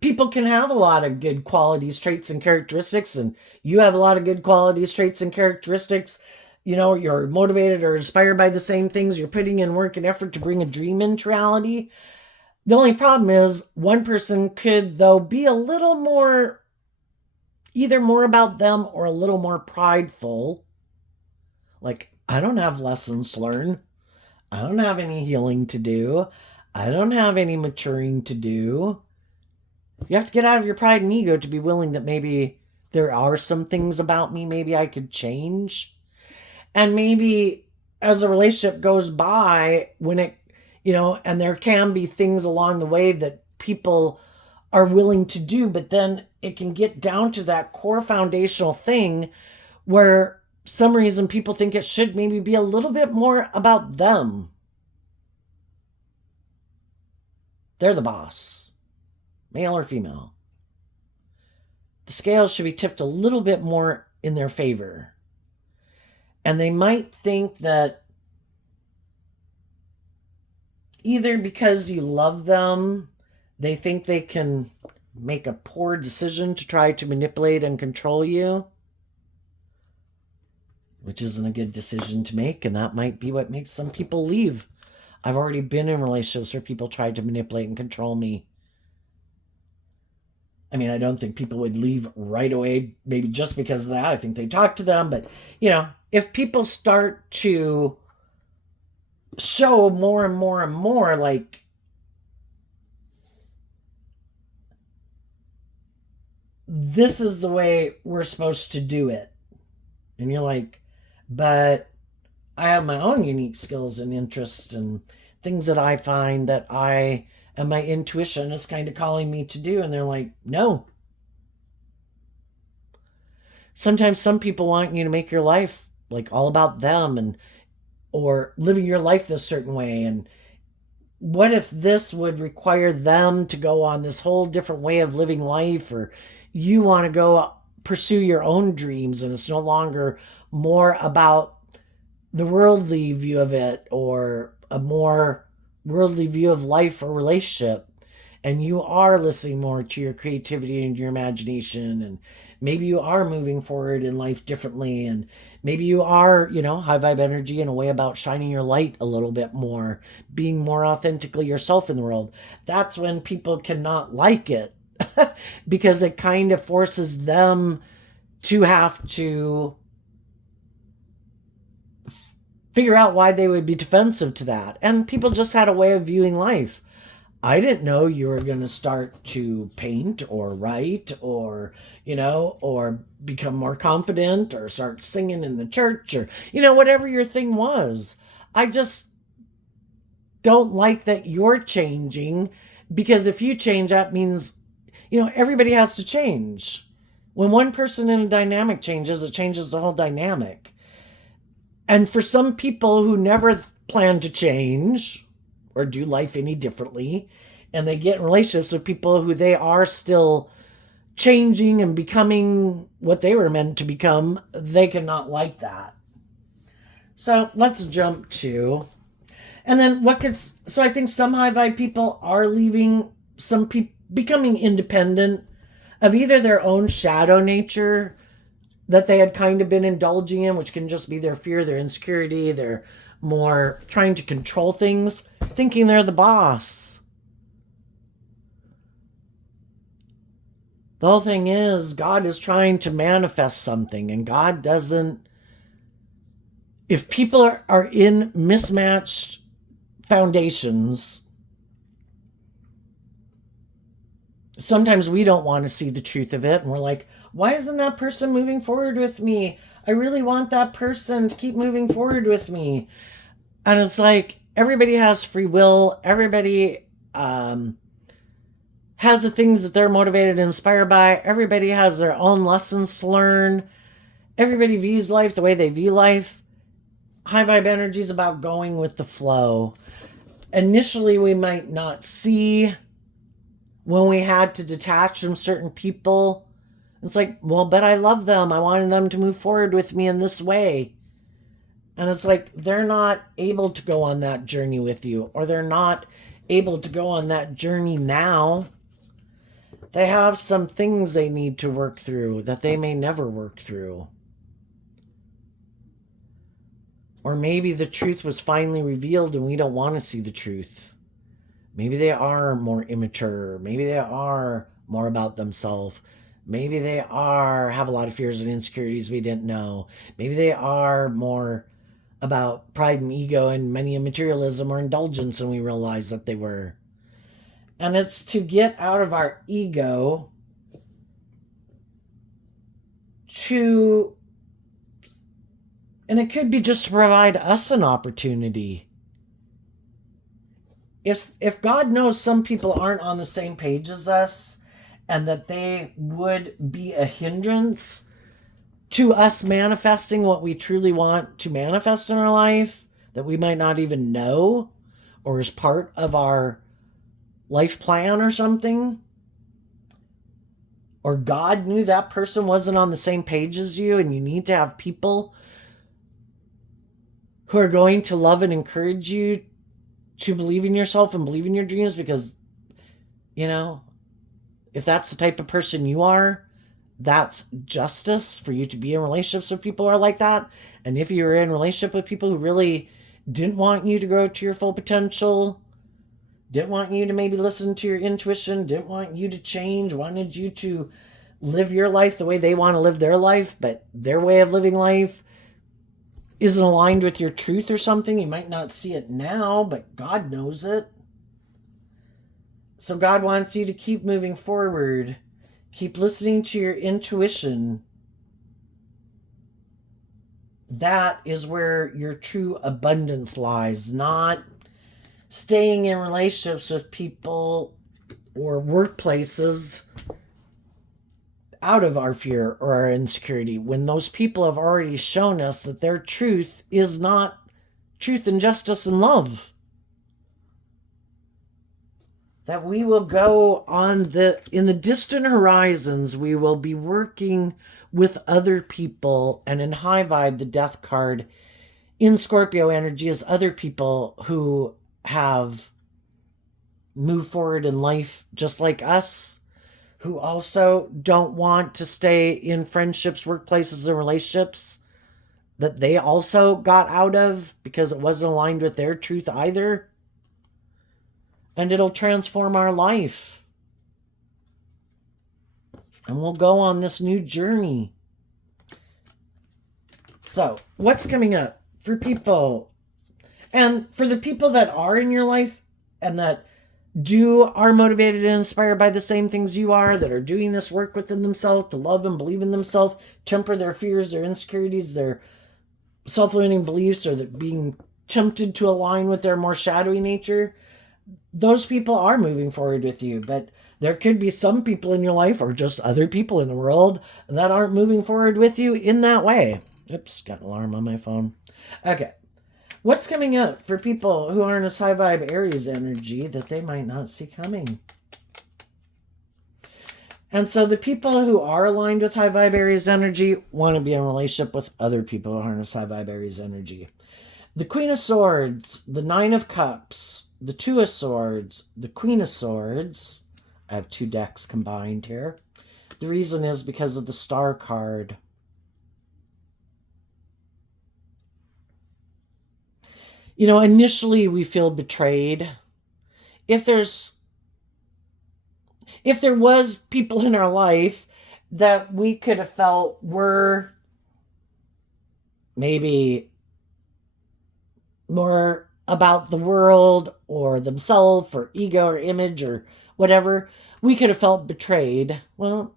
people can have a lot of good qualities, traits, and characteristics, and you have a lot of good qualities, traits, and characteristics. You're motivated or inspired by the same things. You're putting in work and effort to bring a dream into reality. The only problem is one person could, though, be a little more, either more about them or a little more prideful. Like, I don't have lessons to learn. I don't have any healing to do. I don't have any maturing to do. You have to get out of your pride and ego to be willing that maybe there are some things about me maybe I could change. And maybe as a relationship goes by, when it, and there can be things along the way that people are willing to do, but then it can get down to that core foundational thing where some reason people think it should maybe be a little bit more about them. They're the boss, male or female. The scales should be tipped a little bit more in their favor. And they might think that either because you love them, they think they can make a poor decision to try to manipulate and control you, which isn't a good decision to make, and that might be what makes some people leave. I've already been in relationships where people tried to manipulate and control me. I mean, I don't think people would leave right away, maybe just because of that. I think they talk to them, but, if people start to show more and more and more, like, this is the way we're supposed to do it, and you're like, but I have my own unique skills and interests and things that I find that I and my intuition is kind of calling me to do. And they're like, no. Sometimes some people want you to make your life like all about them, and or living your life this certain way. And what if this would require them to go on this whole different way of living life, or you want to go pursue your own dreams and it's no longer more about the worldly view of it or a more worldly view of life or relationship, and you are listening more to your creativity and your imagination, and maybe you are moving forward in life differently, and maybe you are, high vibe energy in a way about shining your light a little bit more, being more authentically yourself in the world. That's when people cannot like it because it kind of forces them to have to figure out why they would be defensive to that. And people just had a way of viewing life. I didn't know you were going to start to paint or write or, or become more confident or start singing in the church or, whatever your thing was. I just don't like that you're changing, because if you change, that means, everybody has to change. When one person in a dynamic changes, it changes the whole dynamic. And for some people who never plan to change or do life any differently, and they get in relationships with people who they are still changing and becoming what they were meant to become, they cannot like that. So let's jump to, and then so I think some high vibe people are leaving, some people becoming independent of either their own shadow nature that they had kind of been indulging in, which can just be their fear, their insecurity, their more trying to control things, thinking they're the boss. The whole thing is, God is trying to manifest something, and God doesn't. If people are in mismatched foundations, sometimes we don't want to see the truth of it, and we're like, why isn't that person moving forward with me? I really want that person to keep moving forward with me. And it's like, everybody has free will. Everybody has the things that they're motivated and inspired by. Everybody has their own lessons to learn. Everybody views life the way they view life. High vibe energy is about going with the flow. Initially, we might not see when we had to detach from certain people. It's like, well, but I love them. I wanted them to move forward with me in this way. And it's like, they're not able to go on that journey with you, or they're not able to go on that journey now. They have some things they need to work through that they may never work through. Or maybe the truth was finally revealed and we don't want to see the truth. Maybe they are more immature. Maybe they are more about themselves. Maybe they have a lot of fears and insecurities we didn't know. Maybe they are more about pride and ego and many materialism or indulgence than we realized that they were. And it's to get out of our ego and it could be just to provide us an opportunity. If God knows some people aren't on the same page as us and that they would be a hindrance to us manifesting what we truly want to manifest in our life, that we might not even know or is part of our life plan or something, or God knew that person wasn't on the same page as you, and you need to have people who are going to love and encourage you to believe in yourself and believe in your dreams, because, if that's the type of person you are, that's justice for you to be in relationships with people who are like that. And if you're in a relationship with people who really didn't want you to grow to your full potential, didn't want you to maybe listen to your intuition, didn't want you to change, wanted you to live your life the way they want to live their life, but their way of living life isn't aligned with your truth or something. You might not see it now, but God knows it. So God wants you to keep moving forward. Keep listening to your intuition. That is where your true abundance lies, not staying in relationships with people or workplaces out of our fear or our insecurity, when those people have already shown us that their truth is not truth and justice and love. That we will go in the distant horizons, we will be working with other people. And in high vibe, the death card in Scorpio energy is other people who have moved forward in life just like us, who also don't want to stay in friendships, workplaces, and relationships that they also got out of because it wasn't aligned with their truth either. And it'll transform our life. And we'll go on this new journey. So, what's coming up for people? And for the people that are in your life and that are motivated and inspired by the same things you are, that are doing this work within themselves to love and believe in themselves, temper their fears, their insecurities, their self-limiting beliefs, or that being tempted to align with their more shadowy nature, those people are moving forward with you. But there could be some people in your life, or just other people in the world, that aren't moving forward with you in that way. Oops, got an alarm on my phone. Okay. What's coming up for people who are in this high vibe Aries energy that they might not see coming? And so the people who are aligned with high vibe Aries energy want to be in a relationship with other people who are in this high vibe Aries energy. The Queen of Swords, the Nine of Cups, the Two of Swords, the Queen of Swords. I have two decks combined here. The reason is because of the Star card. Initially we feel betrayed. If there was people in our life that we could have felt were maybe more about the world or themselves or ego or image or whatever, we could have felt betrayed. Well,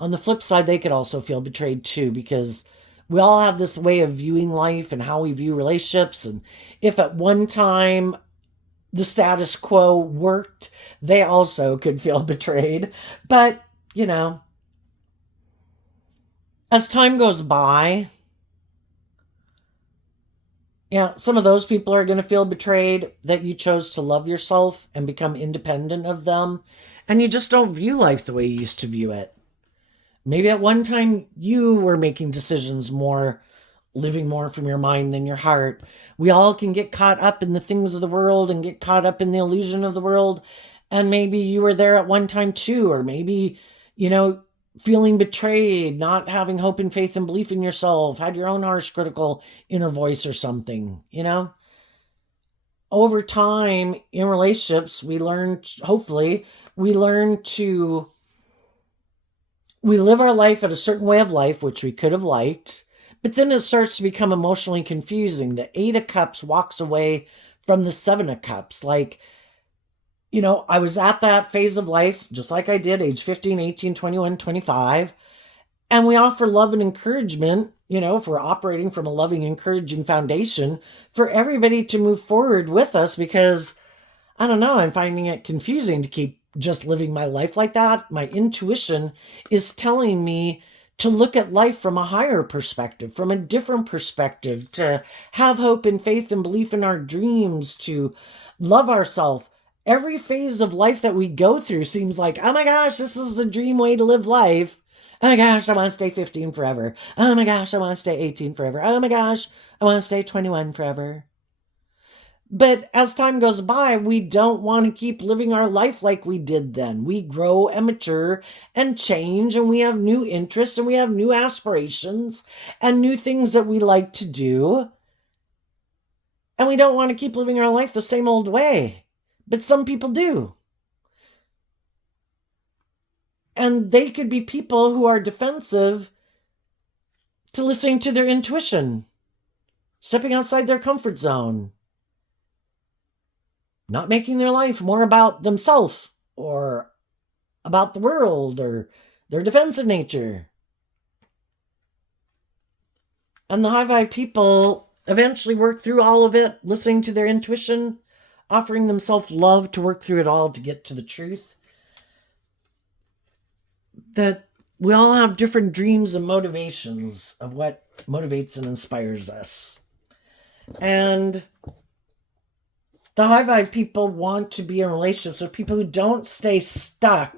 on the flip side, they could also feel betrayed too, because we all have this way of viewing life and how we view relationships. And if at one time the status quo worked, they also could feel betrayed. But, as time goes by, some of those people are going to feel betrayed that you chose to love yourself and become independent of them. And you just don't view life the way you used to view it. Maybe at one time you were making decisions more, living more from your mind than your heart. We all can get caught up in the things of the world and get caught up in the illusion of the world. And maybe you were there at one time too, or maybe, feeling betrayed, not having hope and faith and belief in yourself, had your own harsh, critical inner voice or something, Over time in relationships, hopefully, we learn to we live our life at a certain way of life, which we could have liked, but then it starts to become emotionally confusing. The Eight of Cups walks away from the Seven of Cups. Like, I was at that phase of life, just like I did, age 15, 18, 21, 25. And we offer love and encouragement, if we're operating from a loving, encouraging foundation, for everybody to move forward with us, because I don't know, I'm finding it confusing to keep just living my life like that. My intuition is telling me to look at life from a higher perspective, from a different perspective, to have hope and faith and belief in our dreams, to love ourselves. Every phase of life that we go through seems like, oh my gosh, this is a dream way to live life. Oh my gosh, I want to stay 15 forever. Oh my gosh, I want to stay 18 forever. Oh my gosh, I want to stay 21 forever. But as time goes by, we don't want to keep living our life like we did then. We grow and mature and change, and we have new interests and we have new aspirations and new things that we like to do. And we don't want to keep living our life the same old way. But some people do. And they could be people who are defensive to listening to their intuition, stepping outside their comfort zone, not making their life more about themselves or about the world or their defensive nature. And the high vibe people eventually work through all of it, listening to their intuition, offering themselves love to work through it all to get to the truth. That we all have different dreams and motivations of what motivates and inspires us. And the high vibe people want to be in relationships with people who don't stay stuck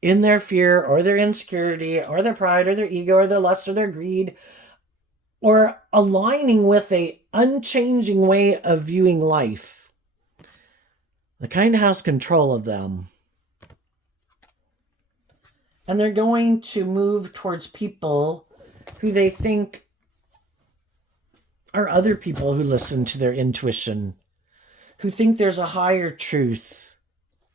in their fear or their insecurity or their pride or their ego or their lust or their greed, or aligning with a unchanging way of viewing life. The kind of has control of them. And they're going to move towards people who they think are other people who listen to their intuition, who think there's a higher truth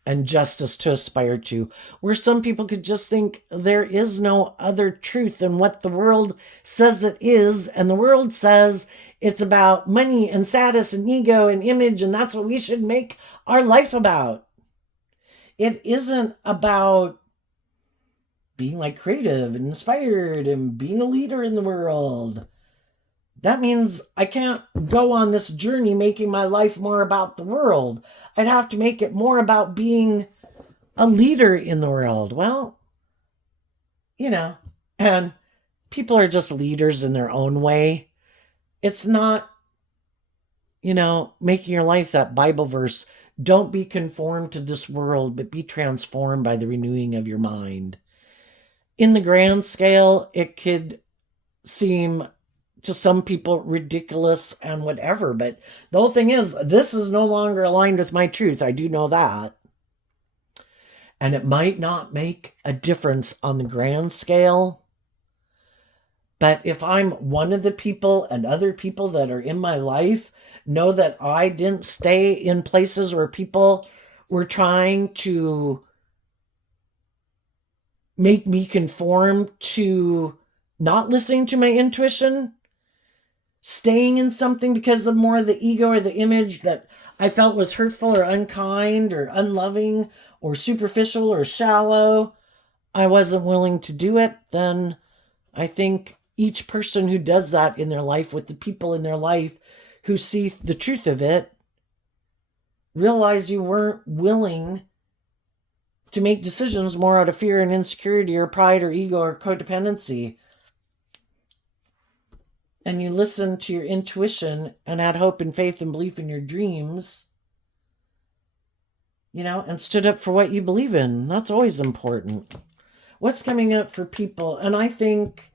and justice to aspire to, where some people could just think there is no other truth than what the world says it is, and the world says it's about money and status and ego and image, and that's what we should make our life about. It isn't about being like creative and inspired and being a leader in the world. That means I can't go on this journey making my life more about the world. I'd have to make it more about being a leader in the world. Well, and people are just leaders in their own way. It's not, making your life that Bible verse, don't be conformed to this world, but be transformed by the renewing of your mind. In the grand scale, it could seem to some people ridiculous and whatever, but the whole thing is, this is no longer aligned with my truth. I do know that. And it might not make a difference on the grand scale, but if I'm one of the people and other people that are in my life know that I didn't stay in places where people were trying to make me conform to not listening to my intuition, staying in something because of more of the ego or the image that I felt was hurtful or unkind or unloving or superficial or shallow, I wasn't willing to do it, then I think each person who does that in their life with the people in their life who see the truth of it realize you weren't willing to make decisions more out of fear and insecurity or pride or ego or codependency. And you listened to your intuition and had hope and faith and belief in your dreams, and stood up for what you believe in. That's always important. What's coming up for people? And I think,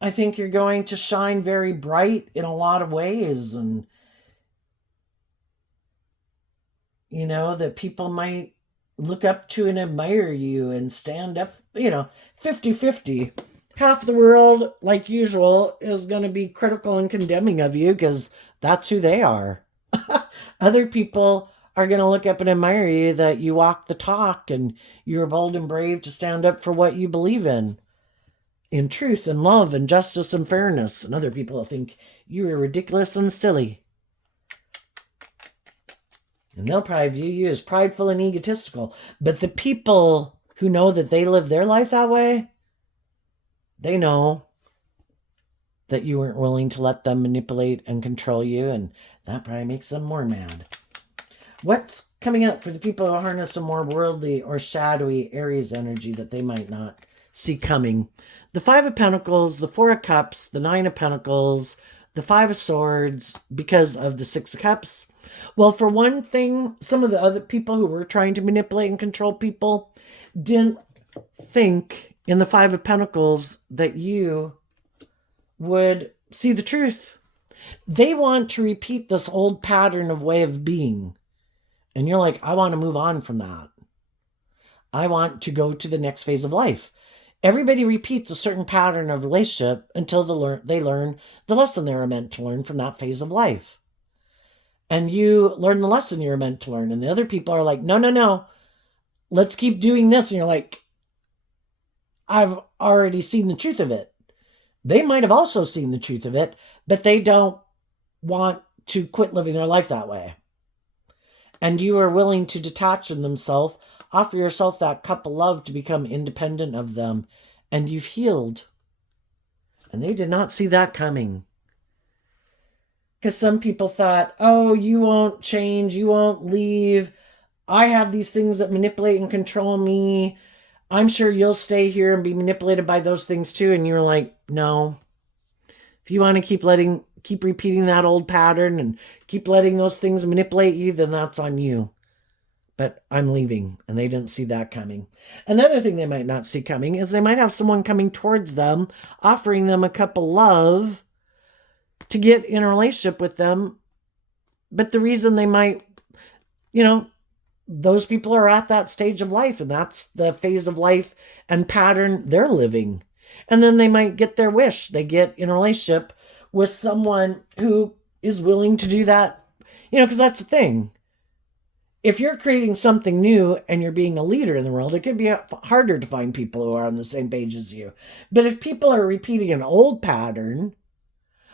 I think you're going to shine very bright in a lot of ways. And, that people might look up to and admire you and stand up, 50-50. Half the world, like usual, is going to be critical and condemning of you because that's who they are. Other people are going to look up and admire you that you walk the talk and you're bold and brave to stand up for what you believe in truth and love and justice and fairness. And other people think you are ridiculous and silly. And they'll probably view you as prideful and egotistical. But the people who know that they live their life that way, they know that you weren't willing to let them manipulate and control you, and that probably makes them more mad. What's coming up for the people who harness a more worldly or shadowy Aries energy that they might not see coming? The Five of Pentacles, the Four of Cups, the Nine of Pentacles, the Five of Swords, because of the Six of Cups. Well, for one thing, some of the other people who were trying to manipulate and control people didn't think in the Five of Pentacles that you would see the truth. They want to repeat this old pattern of way of being. And you're like, I want to move on from that. I want to go to the next phase of life. Everybody repeats a certain pattern of relationship until they learn the lesson they were meant to learn from that phase of life. And you learn the lesson you're meant to learn. And the other people are like, no, let's keep doing this. And you're like, I've already seen the truth of it. They might have also seen the truth of it, but they don't want to quit living their life that way. And you are willing to detach from themselves, offer yourself that cup of love to become independent of them, and you've healed. And they did not see that coming. Because some people thought, oh, you won't change, you won't leave. I have these things that manipulate and control me. I'm sure you'll stay here and be manipulated by those things too. And you're like, no. If you want to keep repeating that old pattern and keep letting those things manipulate you, then that's on you. But I'm leaving. And they didn't see that coming. Another thing they might not see coming is they might have someone coming towards them, offering them a cup of love to get in a relationship with them. But the reason they might, those people are at that stage of life, and that's the phase of life and pattern they're living. And then they might get their wish. They get in a relationship with someone who is willing to do that, because that's the thing. If you're creating something new and you're being a leader in the world, it can be harder to find people who are on the same page as you. But if people are repeating an old pattern,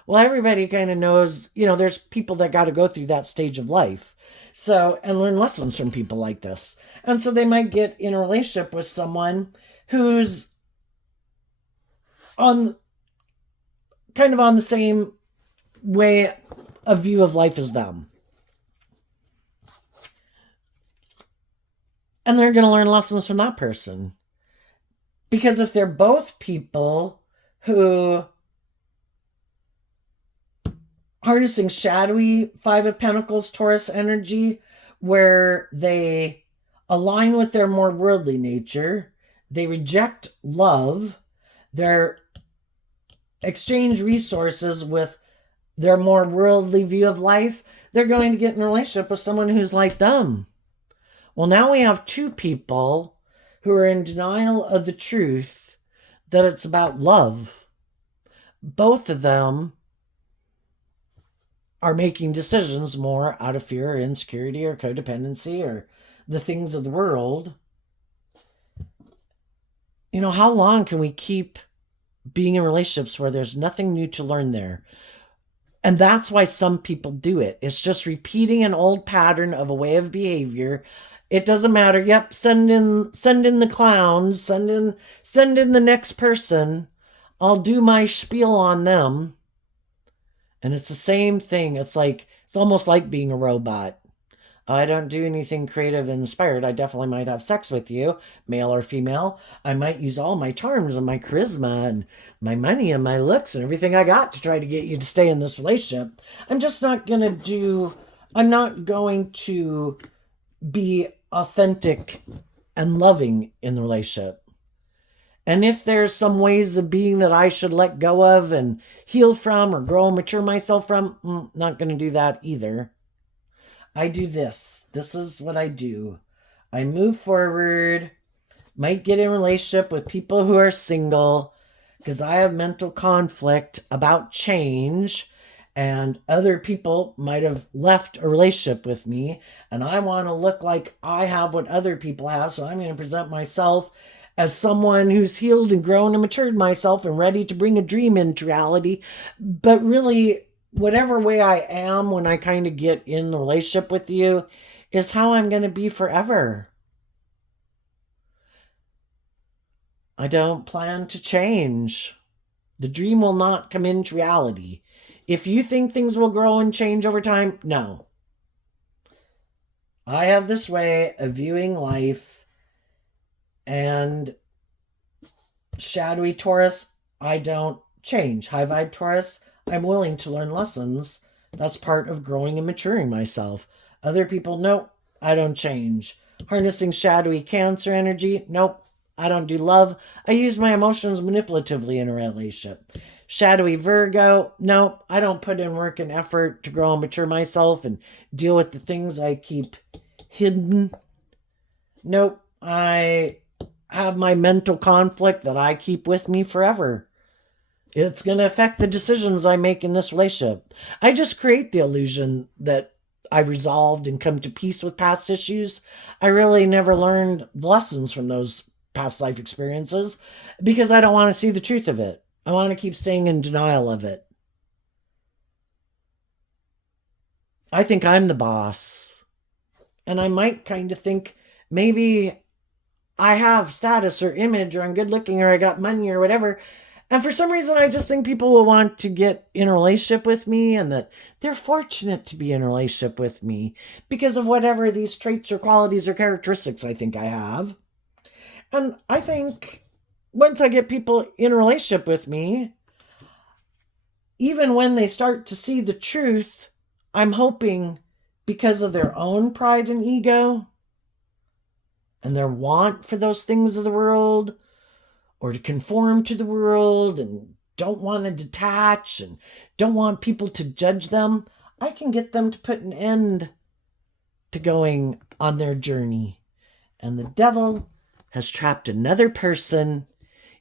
well, everybody kind of knows, there's people that got to go through that stage of life. So, and learn lessons from people like this. And so they might get in a relationship with someone who's kind of on the same way of view of life as them. And they're going to learn lessons from that person. Because if they're both people who harnessing shadowy Five of Pentacles, Taurus energy, where they align with their more worldly nature, they reject love, they exchange resources with their more worldly view of life, they're going to get in a relationship with someone who's like them. Well, now we have two people who are in denial of the truth that it's about love. Both of them are making decisions more out of fear or insecurity or codependency or the things of the world. How long can we keep being in relationships where there's nothing new to learn there? And that's why some people do it. It's just repeating an old pattern of a way of behavior. It doesn't matter. Yep, send in the clowns, send in the next person. I'll do my spiel on them. And it's the same thing. It's almost like being a robot. I don't do anything creative and inspired. I definitely might have sex with you, male or female. I might use all my charms and my charisma and my money and my looks and everything I got to try to get you to stay in this relationship. I'm just not going to do, I'm not going to be authentic and loving in the relationship. And if there's some ways of being that I should let go of and heal from or grow and mature myself from, not going to do that either. I do this. This is what I do. I move forward, might get in a relationship with people who are single because I have mental conflict about change, and other people might have left a relationship with me, and I want to look like I have what other people have, so I'm going to present myself as someone who's healed and grown and matured myself and ready to bring a dream into reality. But really, whatever way I am when I kind of get in the relationship with you is how I'm going to be forever. I don't plan to change. The dream will not come into reality. If you think things will grow and change over time, no. I have this way of viewing life, and shadowy Taurus, I don't change. High vibe Taurus, I'm willing to learn lessons. That's part of growing and maturing myself. Other people, nope, I don't change. Harnessing shadowy Cancer energy, nope, I don't do love. I use my emotions manipulatively in a relationship. Shadowy Virgo, nope, I don't put in work and effort to grow and mature myself and deal with the things I keep hidden. Nope, I have my mental conflict that I keep with me forever. It's going to affect the decisions I make in this relationship. I just create the illusion that I resolved and come to peace with past issues. I really never learned lessons from those past life experiences because I don't want to see the truth of it. I want to keep staying in denial of it. I think I'm the boss. And I might kind of think maybe I have status or image or I'm good looking or I got money or whatever. And for some reason, I just think people will want to get in a relationship with me and that they're fortunate to be in a relationship with me because of whatever these traits or qualities or characteristics I think I have. And I think once I get people in a relationship with me, even when they start to see the truth, I'm hoping because of their own pride and ego and their want for those things of the world or to conform to the world and don't want to detach and don't want people to judge them, I can get them to put an end to going on their journey. And the devil has trapped another person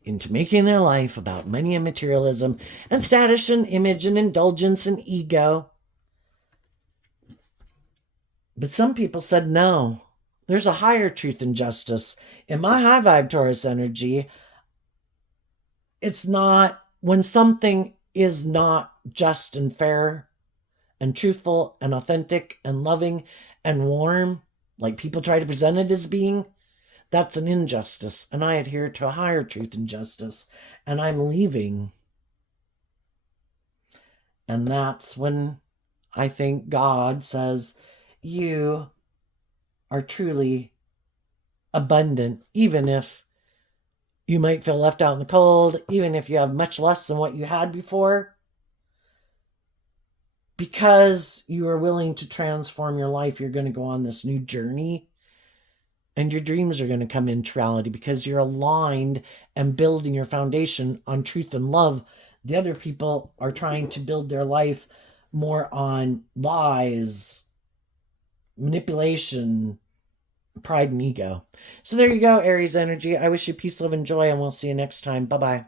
into making their life about money and materialism and status and image and indulgence and ego. But some people said no. There's a higher truth and justice. In my high vibe Taurus energy, it's not when something is not just and fair and truthful and authentic and loving and warm, like people try to present it as being, that's an injustice. And I adhere to a higher truth and justice. And I'm leaving. And that's when I think God says, you are truly abundant, even if you might feel left out in the cold, even if you have much less than what you had before. Because you are willing to transform your life, you're going to go on this new journey. And your dreams are going to come into reality because you're aligned and building your foundation on truth and love. The other people are trying to build their life more on lies, manipulation, pride, and ego. So there you go, Aries energy. I wish you peace, love, and joy, and we'll see you next time. Bye-bye.